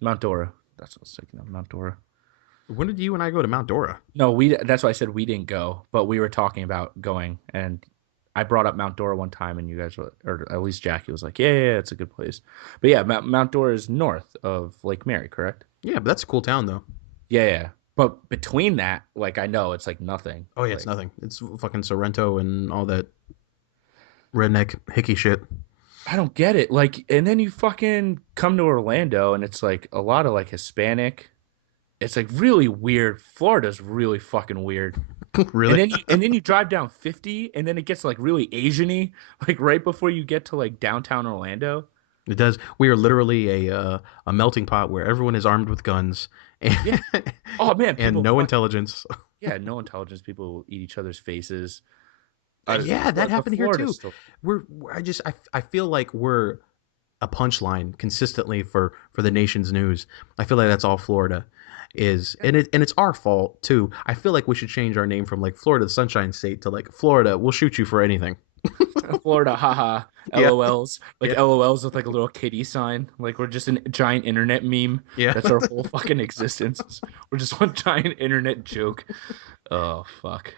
Mount Dora. That's what I was thinking of. Mount Dora. When did you and I go to Mount Dora? No, that's why I said we didn't go, but we were talking about going, and I brought up Mount Dora one time, and you guys were, or at least Jackie was like, "Yeah, yeah, yeah, it's a good place." But yeah, Mount Dora is north of Lake Mary, correct? Yeah, but that's a cool town though. Yeah, yeah. But between that, like I know it's like nothing. Oh yeah, Like, it's nothing. It's fucking Sorrento and all that redneck hickey shit. I don't get it. Like, and then you fucking come to Orlando and it's like a lot of like Hispanic. It's like really weird. Florida's really fucking weird. And Really? then you drive down 50 and then it gets like really Asian-y, like right before you get to like downtown Orlando. It does. We are literally a melting pot where everyone is armed with guns and, Yeah. Oh man, and people no fucking intelligence. yeah, no intelligence. People will eat each other's faces. Yeah, that The happened here Florida too. stuff. I feel like we're a punchline consistently for the nation's news. I feel like that's all Florida is, Yeah. and it's our fault too. I feel like we should change our name from like Florida the Sunshine State to like Florida. We'll shoot you for anything. Florida, haha, Yeah, LOLs, like yeah, LOLs with like a little kitty sign. Like we're just a giant internet meme. yeah. That's our whole fucking existence. We're just one giant internet joke. Oh fuck.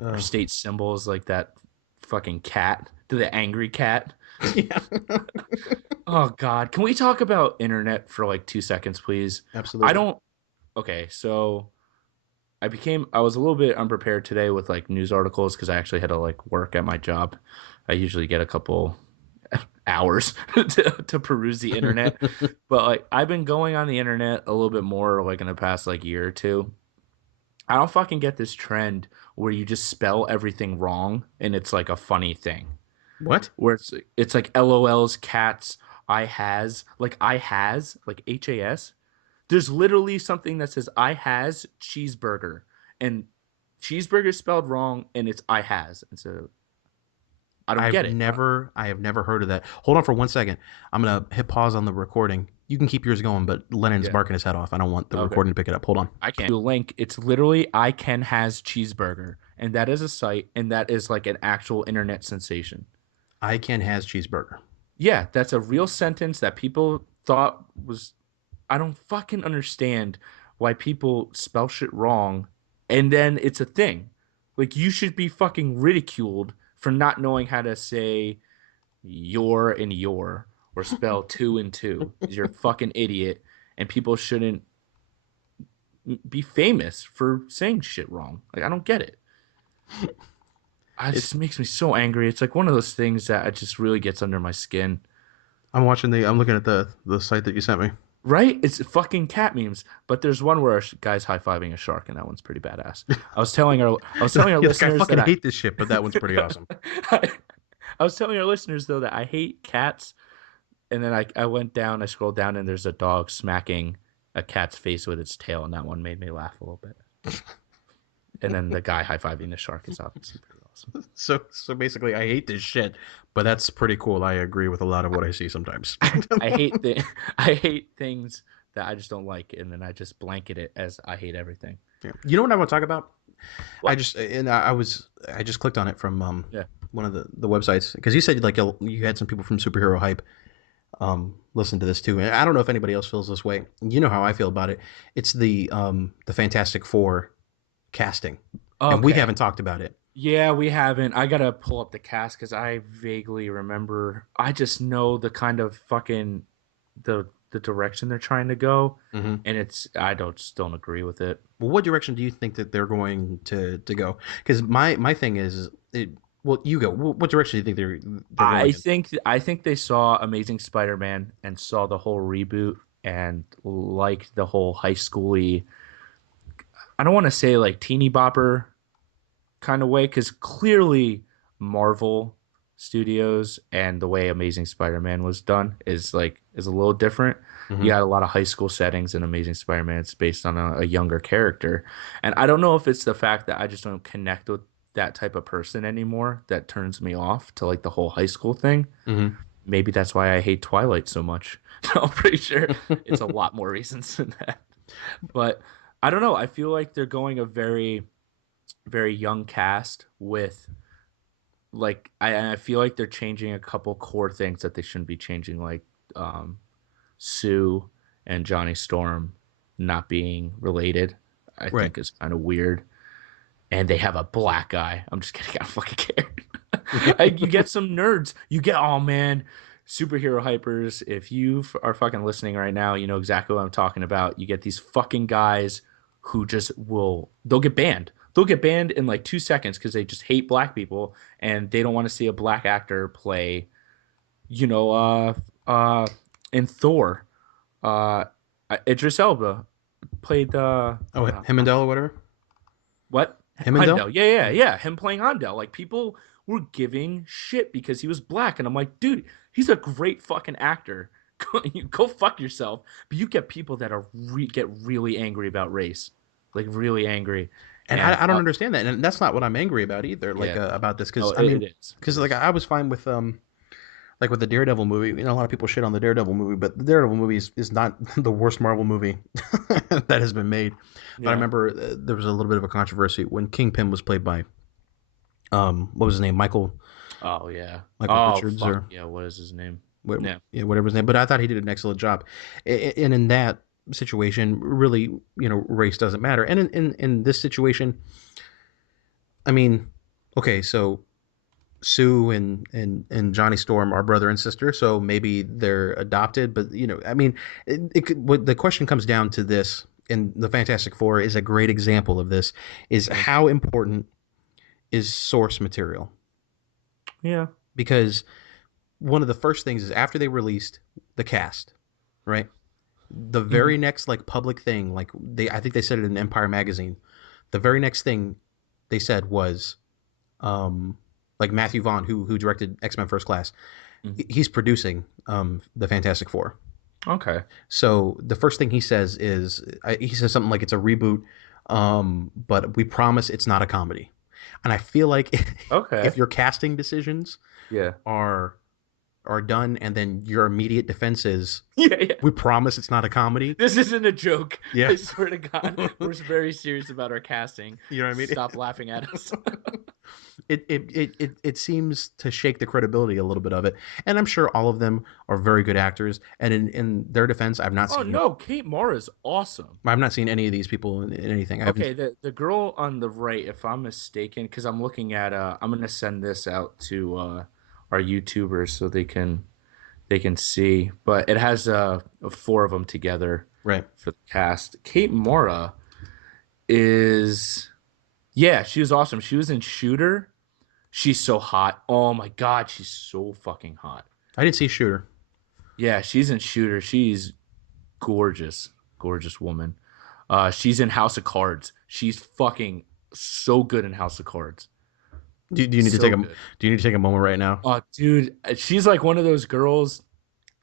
Our uh, state symbol is like that fucking cat, to the angry cat. yeah. Oh god, can we talk about internet for like 2 seconds, please? I Absolutely. don't. Okay, so I was a little bit unprepared today with like news articles because I actually had to like work at my job. I usually get a couple hours to peruse the internet. But like I've been going on the internet a little bit more like in the past like year or two. I don't fucking get this trend where you just spell everything wrong and it's like a funny thing. What? Where it's like LOLs, cats, I has, like HAS. There's literally something that says I has cheeseburger and cheeseburger spelled wrong and it's I has. And so I don't get it. I have never heard of that. Hold on for 1 second. I'm gonna hit pause on the recording. You can keep yours going, but Lennon's Yeah. barking his head off. I don't want the Okay. recording to pick it up. Hold on. I can't do a link. It's literally I can has cheeseburger. And that is a site and that is like an actual internet sensation. I can has cheeseburger. Yeah, that's a real sentence that people thought was I don't fucking understand why people spell shit wrong and then it's a thing. Like you should be fucking ridiculed for not knowing how to say your and your or spell two and two. You're a fucking idiot and people shouldn't be famous for saying shit wrong. Like I don't get it. It It's just makes me so angry. It's like one of those things that it just really gets under my skin. I'm looking at the site that you sent me. Right? It's fucking cat memes. But there's one where a guy's high fiving a shark, and that one's pretty badass. I was telling our Yeah, like I listeners fucking that hate this shit, but that one's pretty awesome. I was telling our listeners though that I hate cats, and then I went down, I scrolled down, and there's a dog smacking a cat's face with its tail, and that one made me laugh a little bit. And then the guy high fiving the shark is obviously pretty awesome. So basically, I hate this shit, but that's pretty cool. I agree with a lot of what I see sometimes. I hate the I hate things that I just don't like, and then I just blanket it as I hate everything. Yeah. You know what I want to talk about? What? I just clicked on it from Yeah. one of the websites because you said like you had some people from Superhero Hype listen to this too, and I don't know if anybody else feels this way. You know how I feel about it. It's the Fantastic Four casting, and we Okay. haven't talked about it. Yeah, we haven't. I gotta pull up the cast because I vaguely remember. I just know the kind of fucking the direction they're trying to go, Hmm. and it's I don't just don't agree with it. Well, what direction do you think that they're going to go? Because my thing is, well, you go. What direction do you think they're going in? I think they saw Amazing Spider-Man and saw the whole reboot and liked the whole high schooly. I don't want to say like teeny bopper kind of way because clearly Marvel Studios and the way Amazing Spider-Man was done is a little different. You Hmm. got a lot of high school settings in Amazing Spider-Man. It's based on a younger character, and I don't know if it's the fact that I just don't connect with that type of person anymore that turns me off to like the whole high school thing. Hmm. Maybe that's why I hate Twilight so much. I'm pretty sure it's a lot more reasons than that. But I don't know. I feel like they're going a very young cast with like I feel like they're changing a couple core things that they shouldn't be changing, like um, Sue and Johnny Storm not being related. I Right. think is kind of weird. And they have a black guy. I'm just kidding. I don't fucking care. You get some nerds. You get oh man, superhero hypers. If you are fucking listening right now, you know exactly what I'm talking about. You get these fucking guys who just will they'll get banned. They'll get banned in like 2 seconds because they just hate black people and they don't want to see a black actor play you know, in Thor, uh, Idris Elba played Oh, Hemendel or whatever. what? Hemendel. Heimdall. Yeah, yeah, yeah. Him playing Heimdall. Like people were giving shit because he was black, and I'm like, dude, he's a great fucking actor. Go fuck yourself. But you get people that are get really angry about race, like really angry, And and I don't understand that, and that's not what I'm angry about either. Like yeah, about this, no, because I mean, it is, it because like is. I was fine with like with the Daredevil movie. You know, a lot of people shit on the Daredevil movie, but the Daredevil movie is not the worst Marvel movie that has been made. But I Yeah, remember there was a little bit of a controversy when Kingpin was played by what was his name, oh yeah, Michael oh Richards fuck or yeah, what is his name? what, Yeah, yeah, whatever his name. But I thought he did an excellent job, and in that situation, really, you know, race doesn't matter. And in this situation, I mean, okay, so Sue and Johnny Storm are brother and sister, so maybe they're adopted. But you know, I mean, what the question comes down to this, and the Fantastic Four is a great example of this: is yeah, how important is source material? yeah. Because one of the first things is after they released the cast, right? The Mhm. very next like public thing, like I think they said it in Empire magazine. The very next thing they said was like Matthew Vaughn, who directed X Men First Class, Mhm. he's producing the Fantastic Four. Okay, So the first thing he says is he says something like it's a reboot, but we promise it's not a comedy. And I feel like okay, if your casting decisions yeah, are done, and then your immediate defense is yeah, yeah. we promise it's not a comedy. This isn't a joke. Yeah, I swear to God, we're very serious about our casting. you know what I mean. Stop laughing at us. It seems to shake the credibility a little bit of it, and I'm sure all of them are very good actors. And in their defense, Oh no, Kate Mara's awesome. I've not seen any of these people in anything. I haven't. Okay, the girl on the right, if I'm mistaken, because I'm looking at I'm gonna send this out to our YouTubers so they can see. But it has four of them together Right. for the cast. Kate Mara is yeah, she was awesome. She was in Shooter. She's so hot. Oh my god, she's so fucking hot. I didn't see Shooter. Yeah, she's in Shooter. She's gorgeous, gorgeous woman. She's in House of Cards. She's fucking so good in House of Cards. Do you need to take So a good. moment right now? Oh, dude, she's like one of those girls.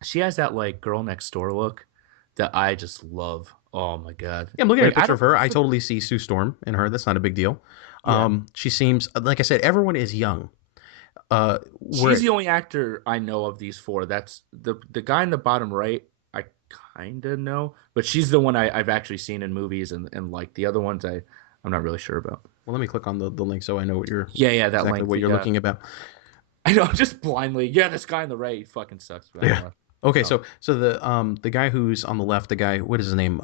She has that like girl next door look that I just love. Oh my god. Yeah, I'm looking at a Like I picture of don't her. I also totally see Sue Storm in her. That's not a big deal. yeah. She seems like I said, everyone is young. She's Where the only actor I know of these four. That's the guy in the bottom right. I kind of know, but she's the one I've actually seen in movies and like the other ones I'm not really sure about. well, let me click on the link so I know Yeah, yeah, that exactly link. what you're The looking about. I know, just blindly. Yeah, this guy on the right he fucking sucks. But Yeah. Okay, oh, so the guy who's on the left, the guy, what is his name?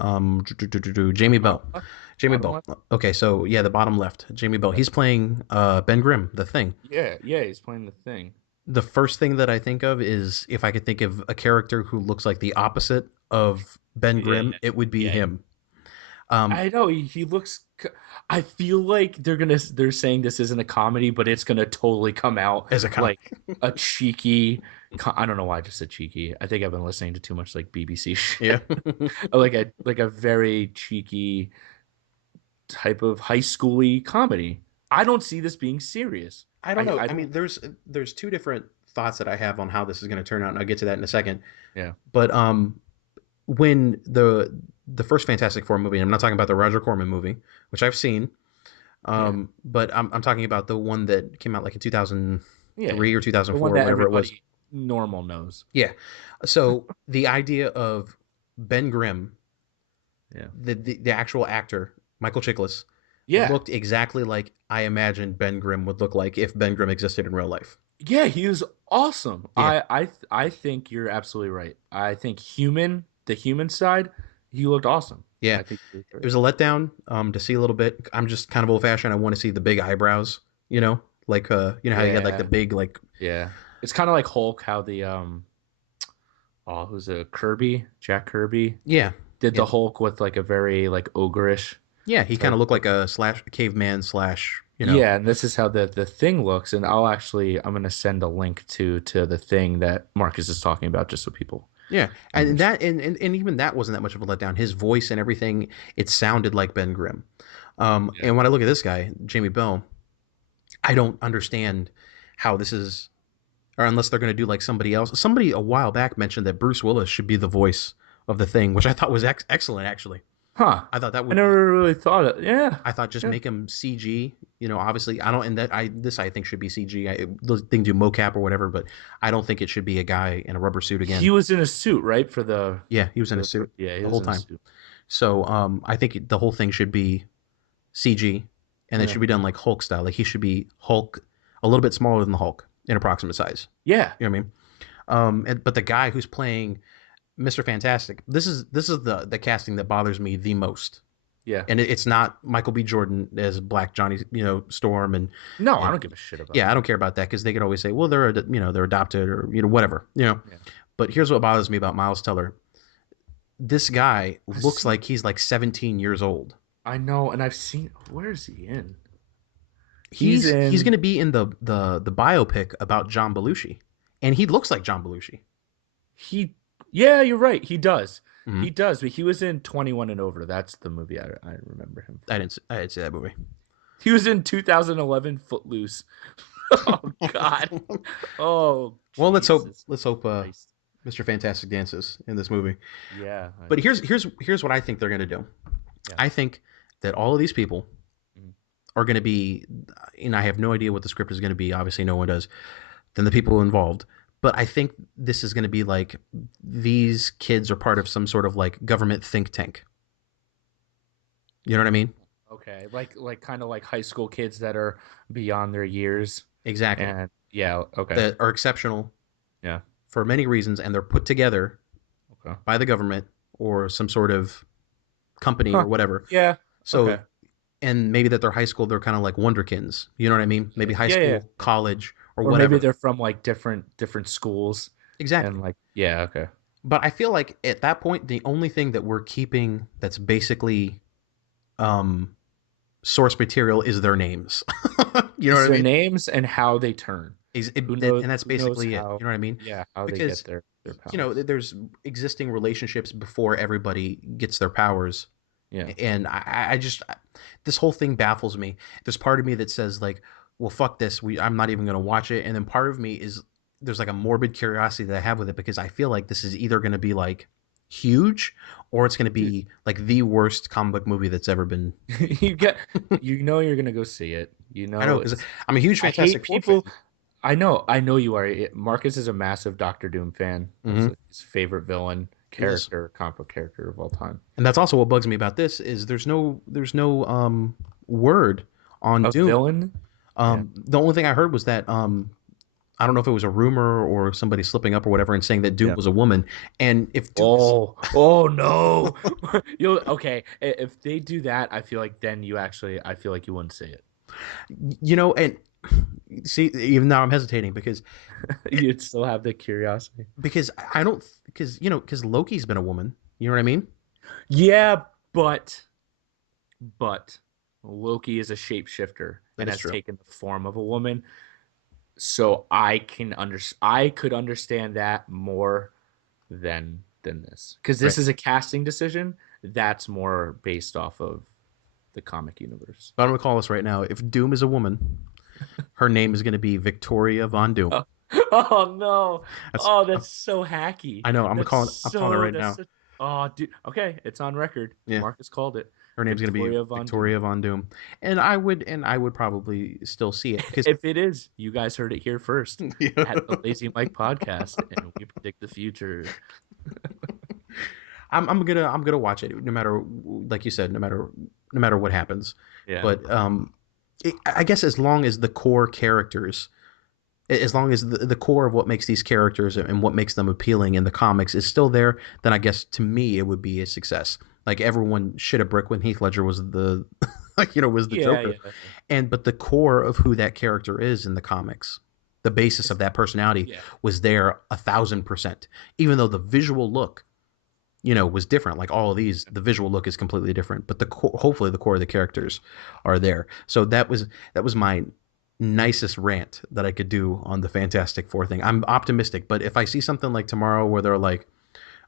Jamie bottom Bell. left, Jamie bottom Bell. left. Okay, so yeah, the bottom left, Jamie Bell. Yeah, He's playing Ben Grimm, the Thing. yeah, yeah. He's playing the thing. The first thing that I think of is if I could think of a character who looks like the opposite of Ben Yeah, Grimm, it would be yeah. him. Um, I know he looks. I feel like they're saying this isn't a comedy, but it's gonna totally come out as a com- like a cheeky. I don't know why I just said cheeky. I think I've been listening to too much like BBC yeah. shit. Like a very cheeky type of high schooly comedy. I don't see this being serious. I don't know. I I mean, don't. there's two different thoughts that I have on how this is going to turn out, and I'll get to that in a second. Yeah. But when the first Fantastic Four movie, and I'm not talking about the Roger Corman movie, which I've seen, Yeah. but I'm talking about the one that came out like in Yeah. 2003 or The one 2004 or that whatever it was. everybody normal knows. Yeah. So the idea of Ben Grimm, Yeah. the actual actor Michael Chiklis, Yeah. looked exactly like I imagined Ben Grimm would look like if Ben Grimm existed in real life. Yeah, he was awesome. Yeah. I think you're absolutely right. I think the human side, he looked awesome. Yeah. I think he was It great. was a letdown to see a little bit. I'm just kind of old fashioned. I want to see the big eyebrows, you know, like you know how he had like the Yeah. big like Yeah. It's kind of like Hulk how the oh, who's it? Kirby, Jack Kirby yeah. did Yeah. the Hulk with like a very like ogreish Yeah, he kind type of looked like look. a slash caveman slash you know. Yeah, and this is how the thing looks, and I'm gonna send a link to the thing that Marcus is talking about, just so people Yeah, and understand. that and even that wasn't that much of a letdown. His voice and everything, it sounded like Ben Grimm. Yeah. And when I look at this guy, Jamie Bell, I don't understand how this is, or unless they're going to do like somebody else. Somebody a while back mentioned that Bruce Willis should be the voice of the thing, which I thought was excellent. Actually, Huh. I thought that I would be. never really thought of. Yeah. I thought just Yeah. make him CG. You know, obviously, I don't. And that I think should be CG. They can do mocap or whatever, but I don't think it should be a guy in a rubber suit He again. was in a suit, right? For Yeah, he was in a the suit yeah, he the was whole in a time. suit. So I think the whole thing should be CG, and it Yeah. should be done like Hulk style. Like he should be Hulk, a little bit smaller than the Hulk in approximate size. Yeah. You know what I mean? But the guy who's playing Mr. Fantastic, this is the casting that bothers me the most. Yeah. And it's not Michael B. Jordan as Black Johnny, Storm, No, I and don't give a shit about yeah, I don't that. care about that because they could always say, well, they're adopted or whatever, Yeah. But here's what bothers me about Miles Teller: this guy I've looks seen like he's like 17 years old. I know, and I've seen where is he in? He's He's going in to be in the biopic about John Belushi, and he looks like John Belushi. he Yeah, you're right. He does. Mm-hmm. He does, but he was in 21 and Over. That's the movie I remember him from. I didn't see that movie. He was in 2011 Footloose. Oh God. Oh Well, Jesus let's hope Christ. Mr. Fantastic dances in this movie. Yeah, I But hope so. here's what I think they're going to do. Yeah. I think that all of these people Mhm. are going to be, and I have no idea what the script is going to be. Obviously, no one does. Than the people involved. But I think this is going to be like these kids are part of some sort of like government think tank. You know what I mean? Okay, like kind of like high school kids that are beyond their years, Exactly. and yeah, okay, That are exceptional yeah, for many reasons, and they're put together okay, by the government or some sort of company huh, or whatever. yeah, So, okay, and maybe that they're high school, they're kind of like wonderkins. You know what I mean? Maybe high yeah, yeah, school, yeah. college, or Or maybe whatever. they're from like different schools, Exactly. and like yeah, okay, But I feel like at that point, the only thing that we're keeping that's basically um, source material is their names. You know it's what I their mean? names and how they turn. And that's Who knows basically it. how? You know what I mean? Yeah, how they get Because their powers. there's existing relationships before everybody gets their powers, Yeah, and I just this whole thing baffles me. There's part of me that says like, well, fuck this. I'm not even gonna watch it, and then part of me is there's like a morbid curiosity that I have with it because I feel like this is either gonna be like huge or it's gonna dude, be like the worst comic book movie that's ever been. you get you know you're gonna go see it. You I know know because it's. I'm a huge I hate Fantastic Four fan. people. I know you are. Marcus is a massive Doctor Doom fan. That's Hmm. his favorite villain Yes. character, comic book character of all time. And that's also what bugs me about this is there's no word on A Doom. villain? Yeah. The only thing I heard was that I don't know if it was a rumor or somebody slipping up or whatever and saying that Doom Yeah. was a woman. And if Doom is, Oh no. You'll okay. If they do that, I feel like then I feel like you wouldn't say it. and see, even now I'm hesitating because You'd still have the curiosity. I don't because Loki's been a woman. You know what I mean? Yeah, but Loki is a shapeshifter That and is has true. taken the form of a woman. So I could understand that more than this. Because Right. this is a casting decision that's more based off of the comic universe. But I'm gonna call this right now. If Doom is a woman, her name is gonna be Victoria Von Doom. Oh, oh no. That's Oh, that's so hacky. I know. I'm calling her right That's now. such oh dude. Okay, it's on record. Yeah. Marcus called it. Her name's going to be Victoria Von Doom. Victoria Von Doom, and I would probably still see it because If it is, you guys heard it here first yeah. at the Lazy Mike podcast, and we predict the future. I'm gonna watch it no matter like you said no matter what happens. Yeah. But I guess as long as the core characters, as long as the core of what makes these characters and what makes them appealing in the comics is still there, then I guess to me it would be a success. Like everyone shit a brick when Heath Ledger was the was the Yeah, Joker, yeah. and but the core of who that character is in the comics, the basis of that personality Yeah. was there 1,000%. Even though the visual look, was different. Like all of these, the visual look is completely different, but hopefully the core of the characters are there. So that was my nicest rant that I could do on the Fantastic Four thing. I'm optimistic, but if I see something like tomorrow where they're like,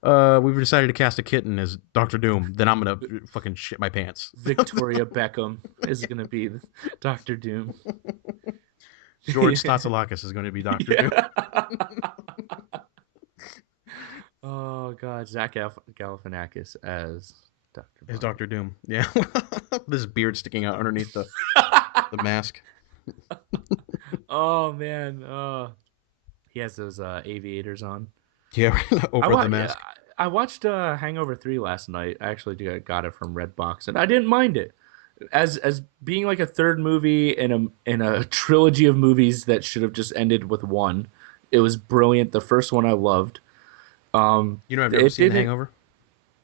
we've decided to cast a kitten as Doctor Doom, then I'm gonna fucking shit my pants. Victoria Beckham is going to be Doctor Doom. George Statsalakis is going to be Doctor Doom Yeah. Oh God, Galifianakis as Doctor as Bomb. Doctor Doom. Yeah, this beard sticking out underneath the mask. Oh man, he has those aviators on. Yeah, I over the wa- mask. I watched Hangover 3 last night. I actually got it from Redbox, and I didn't mind it. As being like a third movie in a trilogy of movies that should have just ended with one. It was brilliant. The first one I loved. I've never It seen The didn't. Hangover.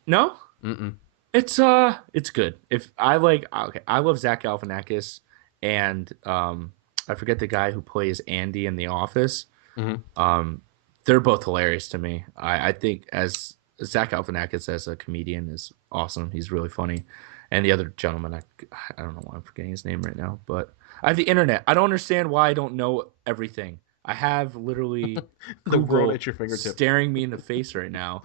No, Mm-mm. it's good. If I like, okay, I love Zach Galifianakis, and I forget the guy who plays Andy in The Office. Mm-hmm. Um, they're both hilarious to me. I think as Zach Galifianakis as a comedian is awesome. He's really funny, and the other gentleman, I don't know why I'm forgetting his name right now, but I have the internet. I don't understand why I don't know everything. I have literally The world Google at your fingertips. staring me in the face right now.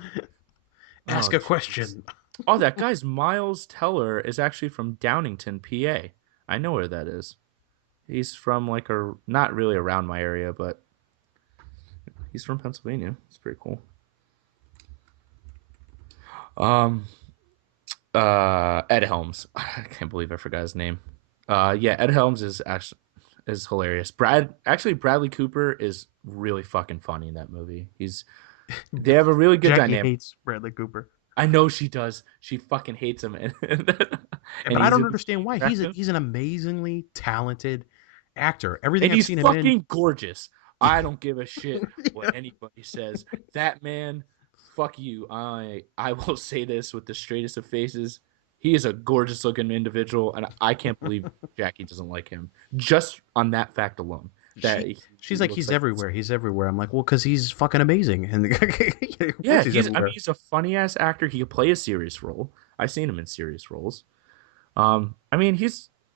Ask Oh a Jesus! question. Oh, that guy's Miles Teller is actually from Downingtown, PA. I know where that is. He's from like a not really around my area, but he's from Pennsylvania. It's pretty cool. Um, Ed Helms. I can't believe I forgot his name. Yeah, Ed Helms is actually is hilarious. Bradley Cooper is really fucking funny in that movie. They have a really good Jackie dynamic. hates Bradley Cooper. I know she does. She fucking hates him, and But I he's don't in understand why. He's an amazingly talented actor. Everything and I've he's seen him in. fucking gorgeous. I don't give a shit what anybody says. That man, fuck you. I will say this with the straightest of faces. He is a gorgeous looking individual, and I can't believe Jackie doesn't like him. Just on that fact alone, that She's he like, looks he's like everywhere. He's everywhere. I'm like, well, because he's fucking amazing, and of course yeah. he's I mean, everywhere. he's a funny ass actor. He could play a serious role. I've seen him in serious roles. I mean,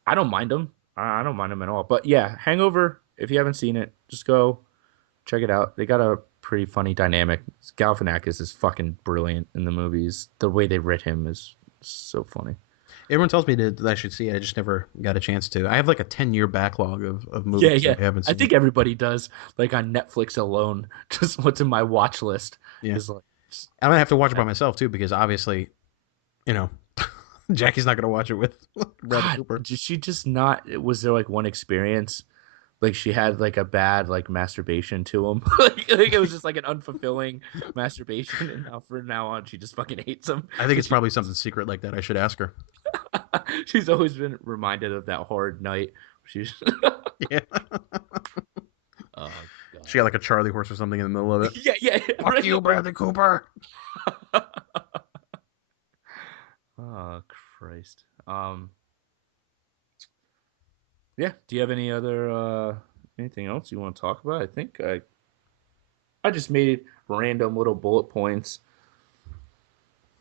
I don't mind him. I don't mind him at all. But yeah, Hangover. If you haven't seen it, just go check it out. They got a pretty funny dynamic. Galifianakis is fucking brilliant in the movies. The way they writ him is so funny. Everyone tells me that I should see it. I just never got a chance to. I have like a 10-year backlog of Yeah, movies yeah. that I haven't I seen. think everybody does. Like on Netflix alone, just what's in my watch list Yeah, is like, I'm gonna have to watch it by myself too because obviously, you know, Jackie's not gonna watch it with Bradley God, Cooper. did she just not? Was there like one experience? Like she had like a bad like masturbation to him. Like it was just like an unfulfilling masturbation, and now on she just fucking hates him I think because it's probably something secret like that. I should ask her. she's always been reminded of that hard night. She's Yeah, oh she god. got like a Charlie horse or something in the middle of it. Yeah, yeah, Fuck right. you, Bradley Cooper. Oh Christ. Yeah. Do you have any other anything else you want to talk about? I think I just made random little bullet points.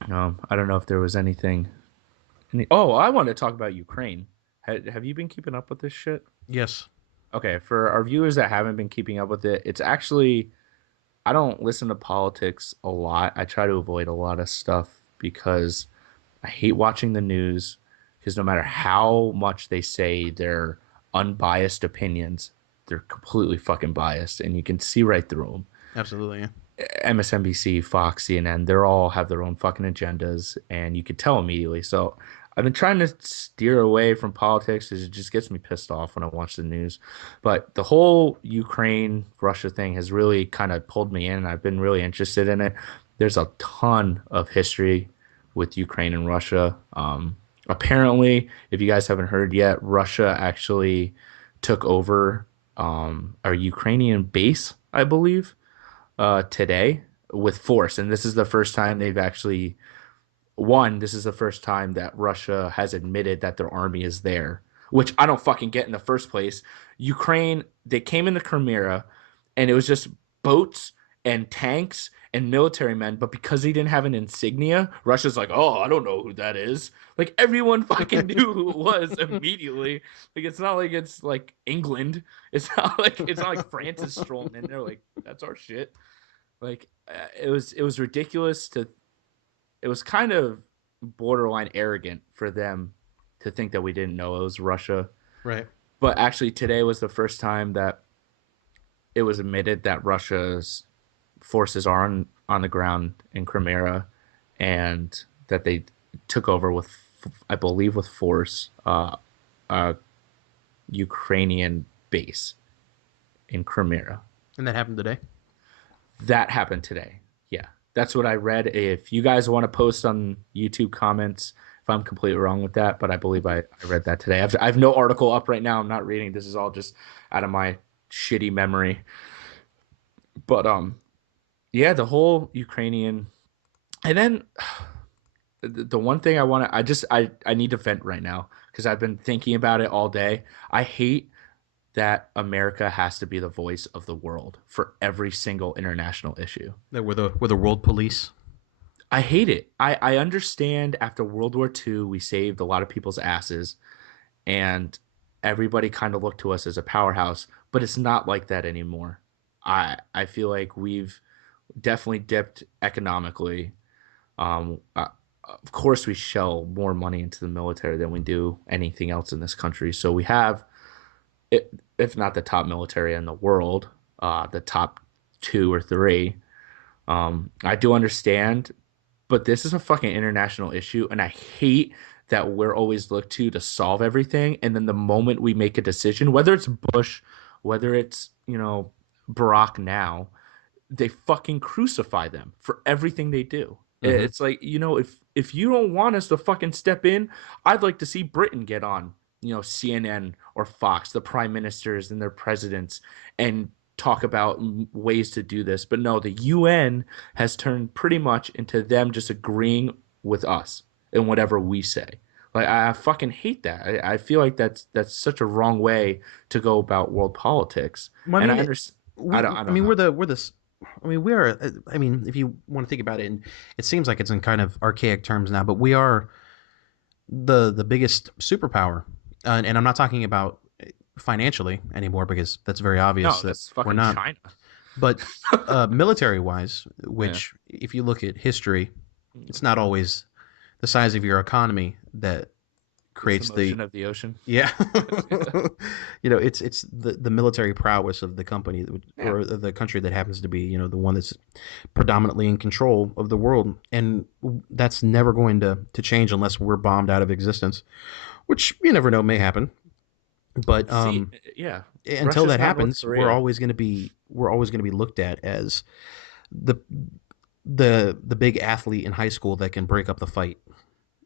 I don't know if there was anything. Oh, I want to talk about Ukraine. Have you been keeping up with this shit? Yes. Okay, for our viewers that haven't been keeping up with it, it's actually I don't listen to politics a lot. I try to avoid a lot of stuff because I hate watching the news because no matter how much they say they're unbiased opinions, they're completely fucking biased and you can see right through them. Absolutely. Yeah. MSNBC, Fox, CNN, they're all have their own fucking agendas and you can tell immediately. So I've been trying to steer away from politics because it just gets me pissed off when I watch the news. But the whole Ukraine Russia thing has really kind of pulled me in. I've been really interested in it. There's a ton of history with Ukraine and Russia. Apparently, if you guys haven't heard yet, Russia actually took over a Ukrainian base, I believe, today with force. And this is the first time they've actually this is the first time that Russia has admitted that their army is there, which I don't fucking get in the first place. Ukraine, they came in the Crimea and it was just boats and tanks and military men, but because they didn't have an insignia, Russia's like, oh, I don't know who that is. Like everyone fucking knew who it was immediately. Like it's not like it's like England. It's not like France is strolling in there. Like that's our shit. Like it was ridiculous to. It was kind of borderline arrogant for them to think that we didn't know it was Russia. Right. But actually, today was the first time that it was admitted that Russia's forces are on the ground in Crimea, and that they took over with, I believe, with force, a Ukrainian base in Crimea. And that happened today. That happened today. Yeah, that's what I read. If you guys want to post on YouTube comments if I'm completely wrong with that, but I believe I read that today. I have no article up right now. I'm not reading. This is all just out of my shitty memory. But yeah, the whole Ukrainian, and then the one thing I want to, I need to vent right now because I've been thinking about it all day. I hate that America has to be the voice of the world for every single international issue. That we're the world police. I hate it. I understand after World War II, we saved a lot of people's asses and everybody kind of looked to us as a powerhouse, but it's not like that anymore. I feel like we've definitely dipped economically. Of course, we shell more money into the military than we do anything else in this country. So we have, if not the top military in the world, the top two or three. I do understand, but this is a fucking international issue, and I hate that we're always looked to solve everything, and then the moment we make a decision, whether it's Bush, whether it's Barack now, they fucking crucify them for everything they do. Mm-hmm. It's like, if you don't want us to fucking step in, I'd like to see Britain get on, CNN or Fox, the prime ministers and their presidents, and talk about ways to do this. But no, the UN has turned pretty much into them just agreeing with us and whatever we say. Like I fucking hate that. I feel like that's such a wrong way to go about world politics. Well, I And I mean, understand. we. I I don't mean, know. we're this. I mean, we are. I mean, if you want to think about it, and it seems like it's in kind of archaic terms now, but we are the biggest superpower, and I'm not talking about financially anymore because that's very obvious No, that that's we're fucking not. China. But military wise, Yeah. which if you look at history, it's not always the size of your economy that It's the creates the. motion of the ocean. Yeah. It's the military prowess of the company Yeah. or the country that happens to be, the one that's predominantly in control of the world. And that's never going to change unless we're bombed out of existence, which you never know may happen. But See, yeah. until Russia's that not North happens, Korea. we're always going to be looked at as the the big athlete in high school that can break up the fight,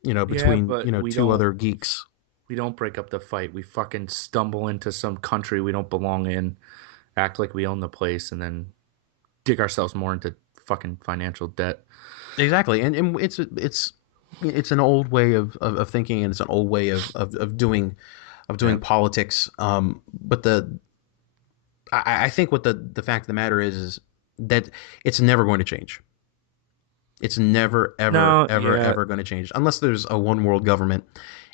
Yeah, between, but we two don't other geeks. we don't break up the fight. We fucking stumble into some country we don't belong in, act like we own the place, and then dig ourselves more into fucking financial debt. Exactly, and it's an old way of thinking, and it's an old way of doing Yeah. politics. But I think what the fact of the matter is that it's never going to change. It's never ever No, ever yeah. ever going to change unless there's a one world government.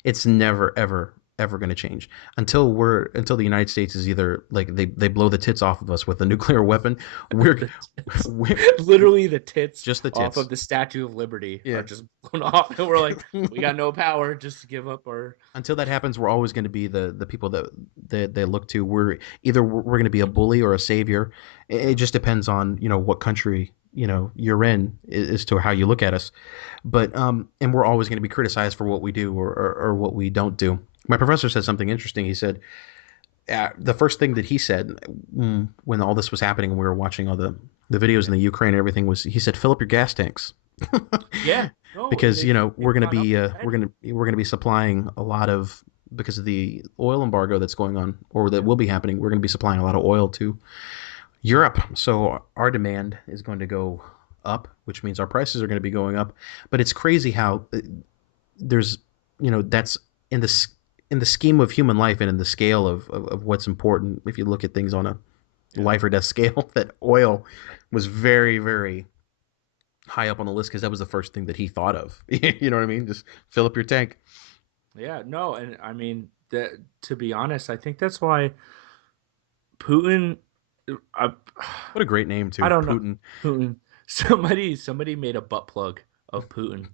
It's never ever ever going to change until the United States is either like they blow the tits off of us with a nuclear weapon. We're, The tits. we're Literally the tits just the off tits. of the Statue of Liberty are Yeah. just blown off, and we're like, we got no power, just give up our. Until that happens, we're always going to be the people that they look to. We're going to be a bully or a savior. It just depends on what country you're in as to how you look at us. But and we're always going to be criticized for what we do or what we don't do. My professor said something interesting. He said the first thing that he said when all this was happening and we were watching all the videos in the Ukraine and everything was he said fill up your gas tanks. Yeah, no, Because they've we're going to gone up be ahead. we're going to be supplying a lot of because of the oil embargo that's going on or that will be happening. We're going to be supplying a lot of oil to Europe, so our demand is going to go up, which means our prices are going to be going up. But it's crazy how there's that's in the scheme of human life and in the scale of what's important. If you look at things on a Yeah, life or death scale, that oil was very, very high up on the list because that was the first thing that he thought of. You know what I mean? Just fill up your tank. Yeah, no, and I mean that. To be honest, I think that's why Putin. I, What a great name I too, don't know. Putin. Putin. Somebody made a butt plug of Putin,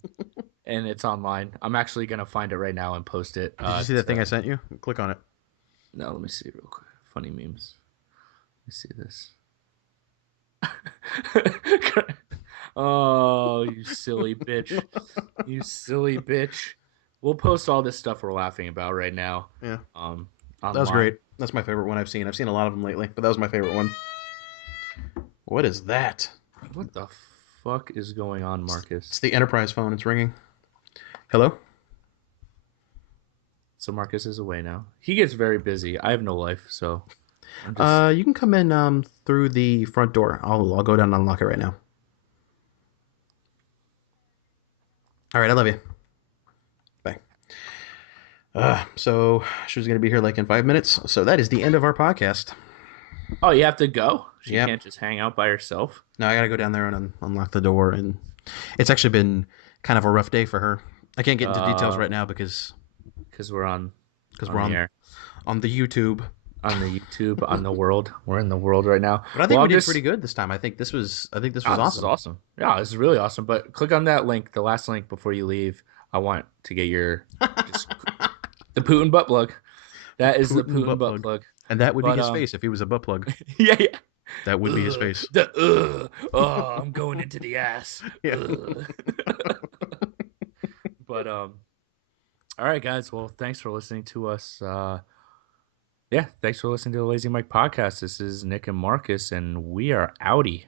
and it's online. I'm actually gonna find it right now and post it. Did you see that thing I sent you? Click on it. No, let me see real quick. Funny memes. Let me see this. Oh, you silly bitch! You silly bitch! We'll post all this stuff we're laughing about right now, Yeah, um, that was online. great. That's my favorite one I've seen. I've seen a lot of them lately, but that was my favorite one. What is that? What the fuck is going on, It's Marcus? the Enterprise phone. It's ringing. Hello? So Marcus is away now. He gets very busy. I have no life, so I'm just. You can come in through the front door. I'll go down and unlock it right now. All right, I love you. Bye. So she was gonna be here like in 5 minutes. So that is the end of our podcast. Oh, you have to go. She Yep. can't just hang out by herself. Now I gotta go down there and unlock the door, and it's actually been kind of a rough day for her. I can't get into details Uh, right now because we're because on we're the air, on the YouTube. on the YouTube, on the world. We're in the world right now. But I Well, think we I'm did pretty just. good this time. I think this was Oh, this is awesome. awesome. Yeah, this is really awesome. But click on that link, the last link before you leave. I want to get your just the Putin butt plug. The That is the Putin Putin butt butt plug, plug. and that would be But his face if he was a butt plug. yeah, yeah. That would be his face. Oh, I'm going into the ass. Yeah. Ugh. But all right, guys. Well, thanks for listening to us. Yeah, thanks for listening to the Lazy Mike podcast. This is Nick and Marcus, and we are outie.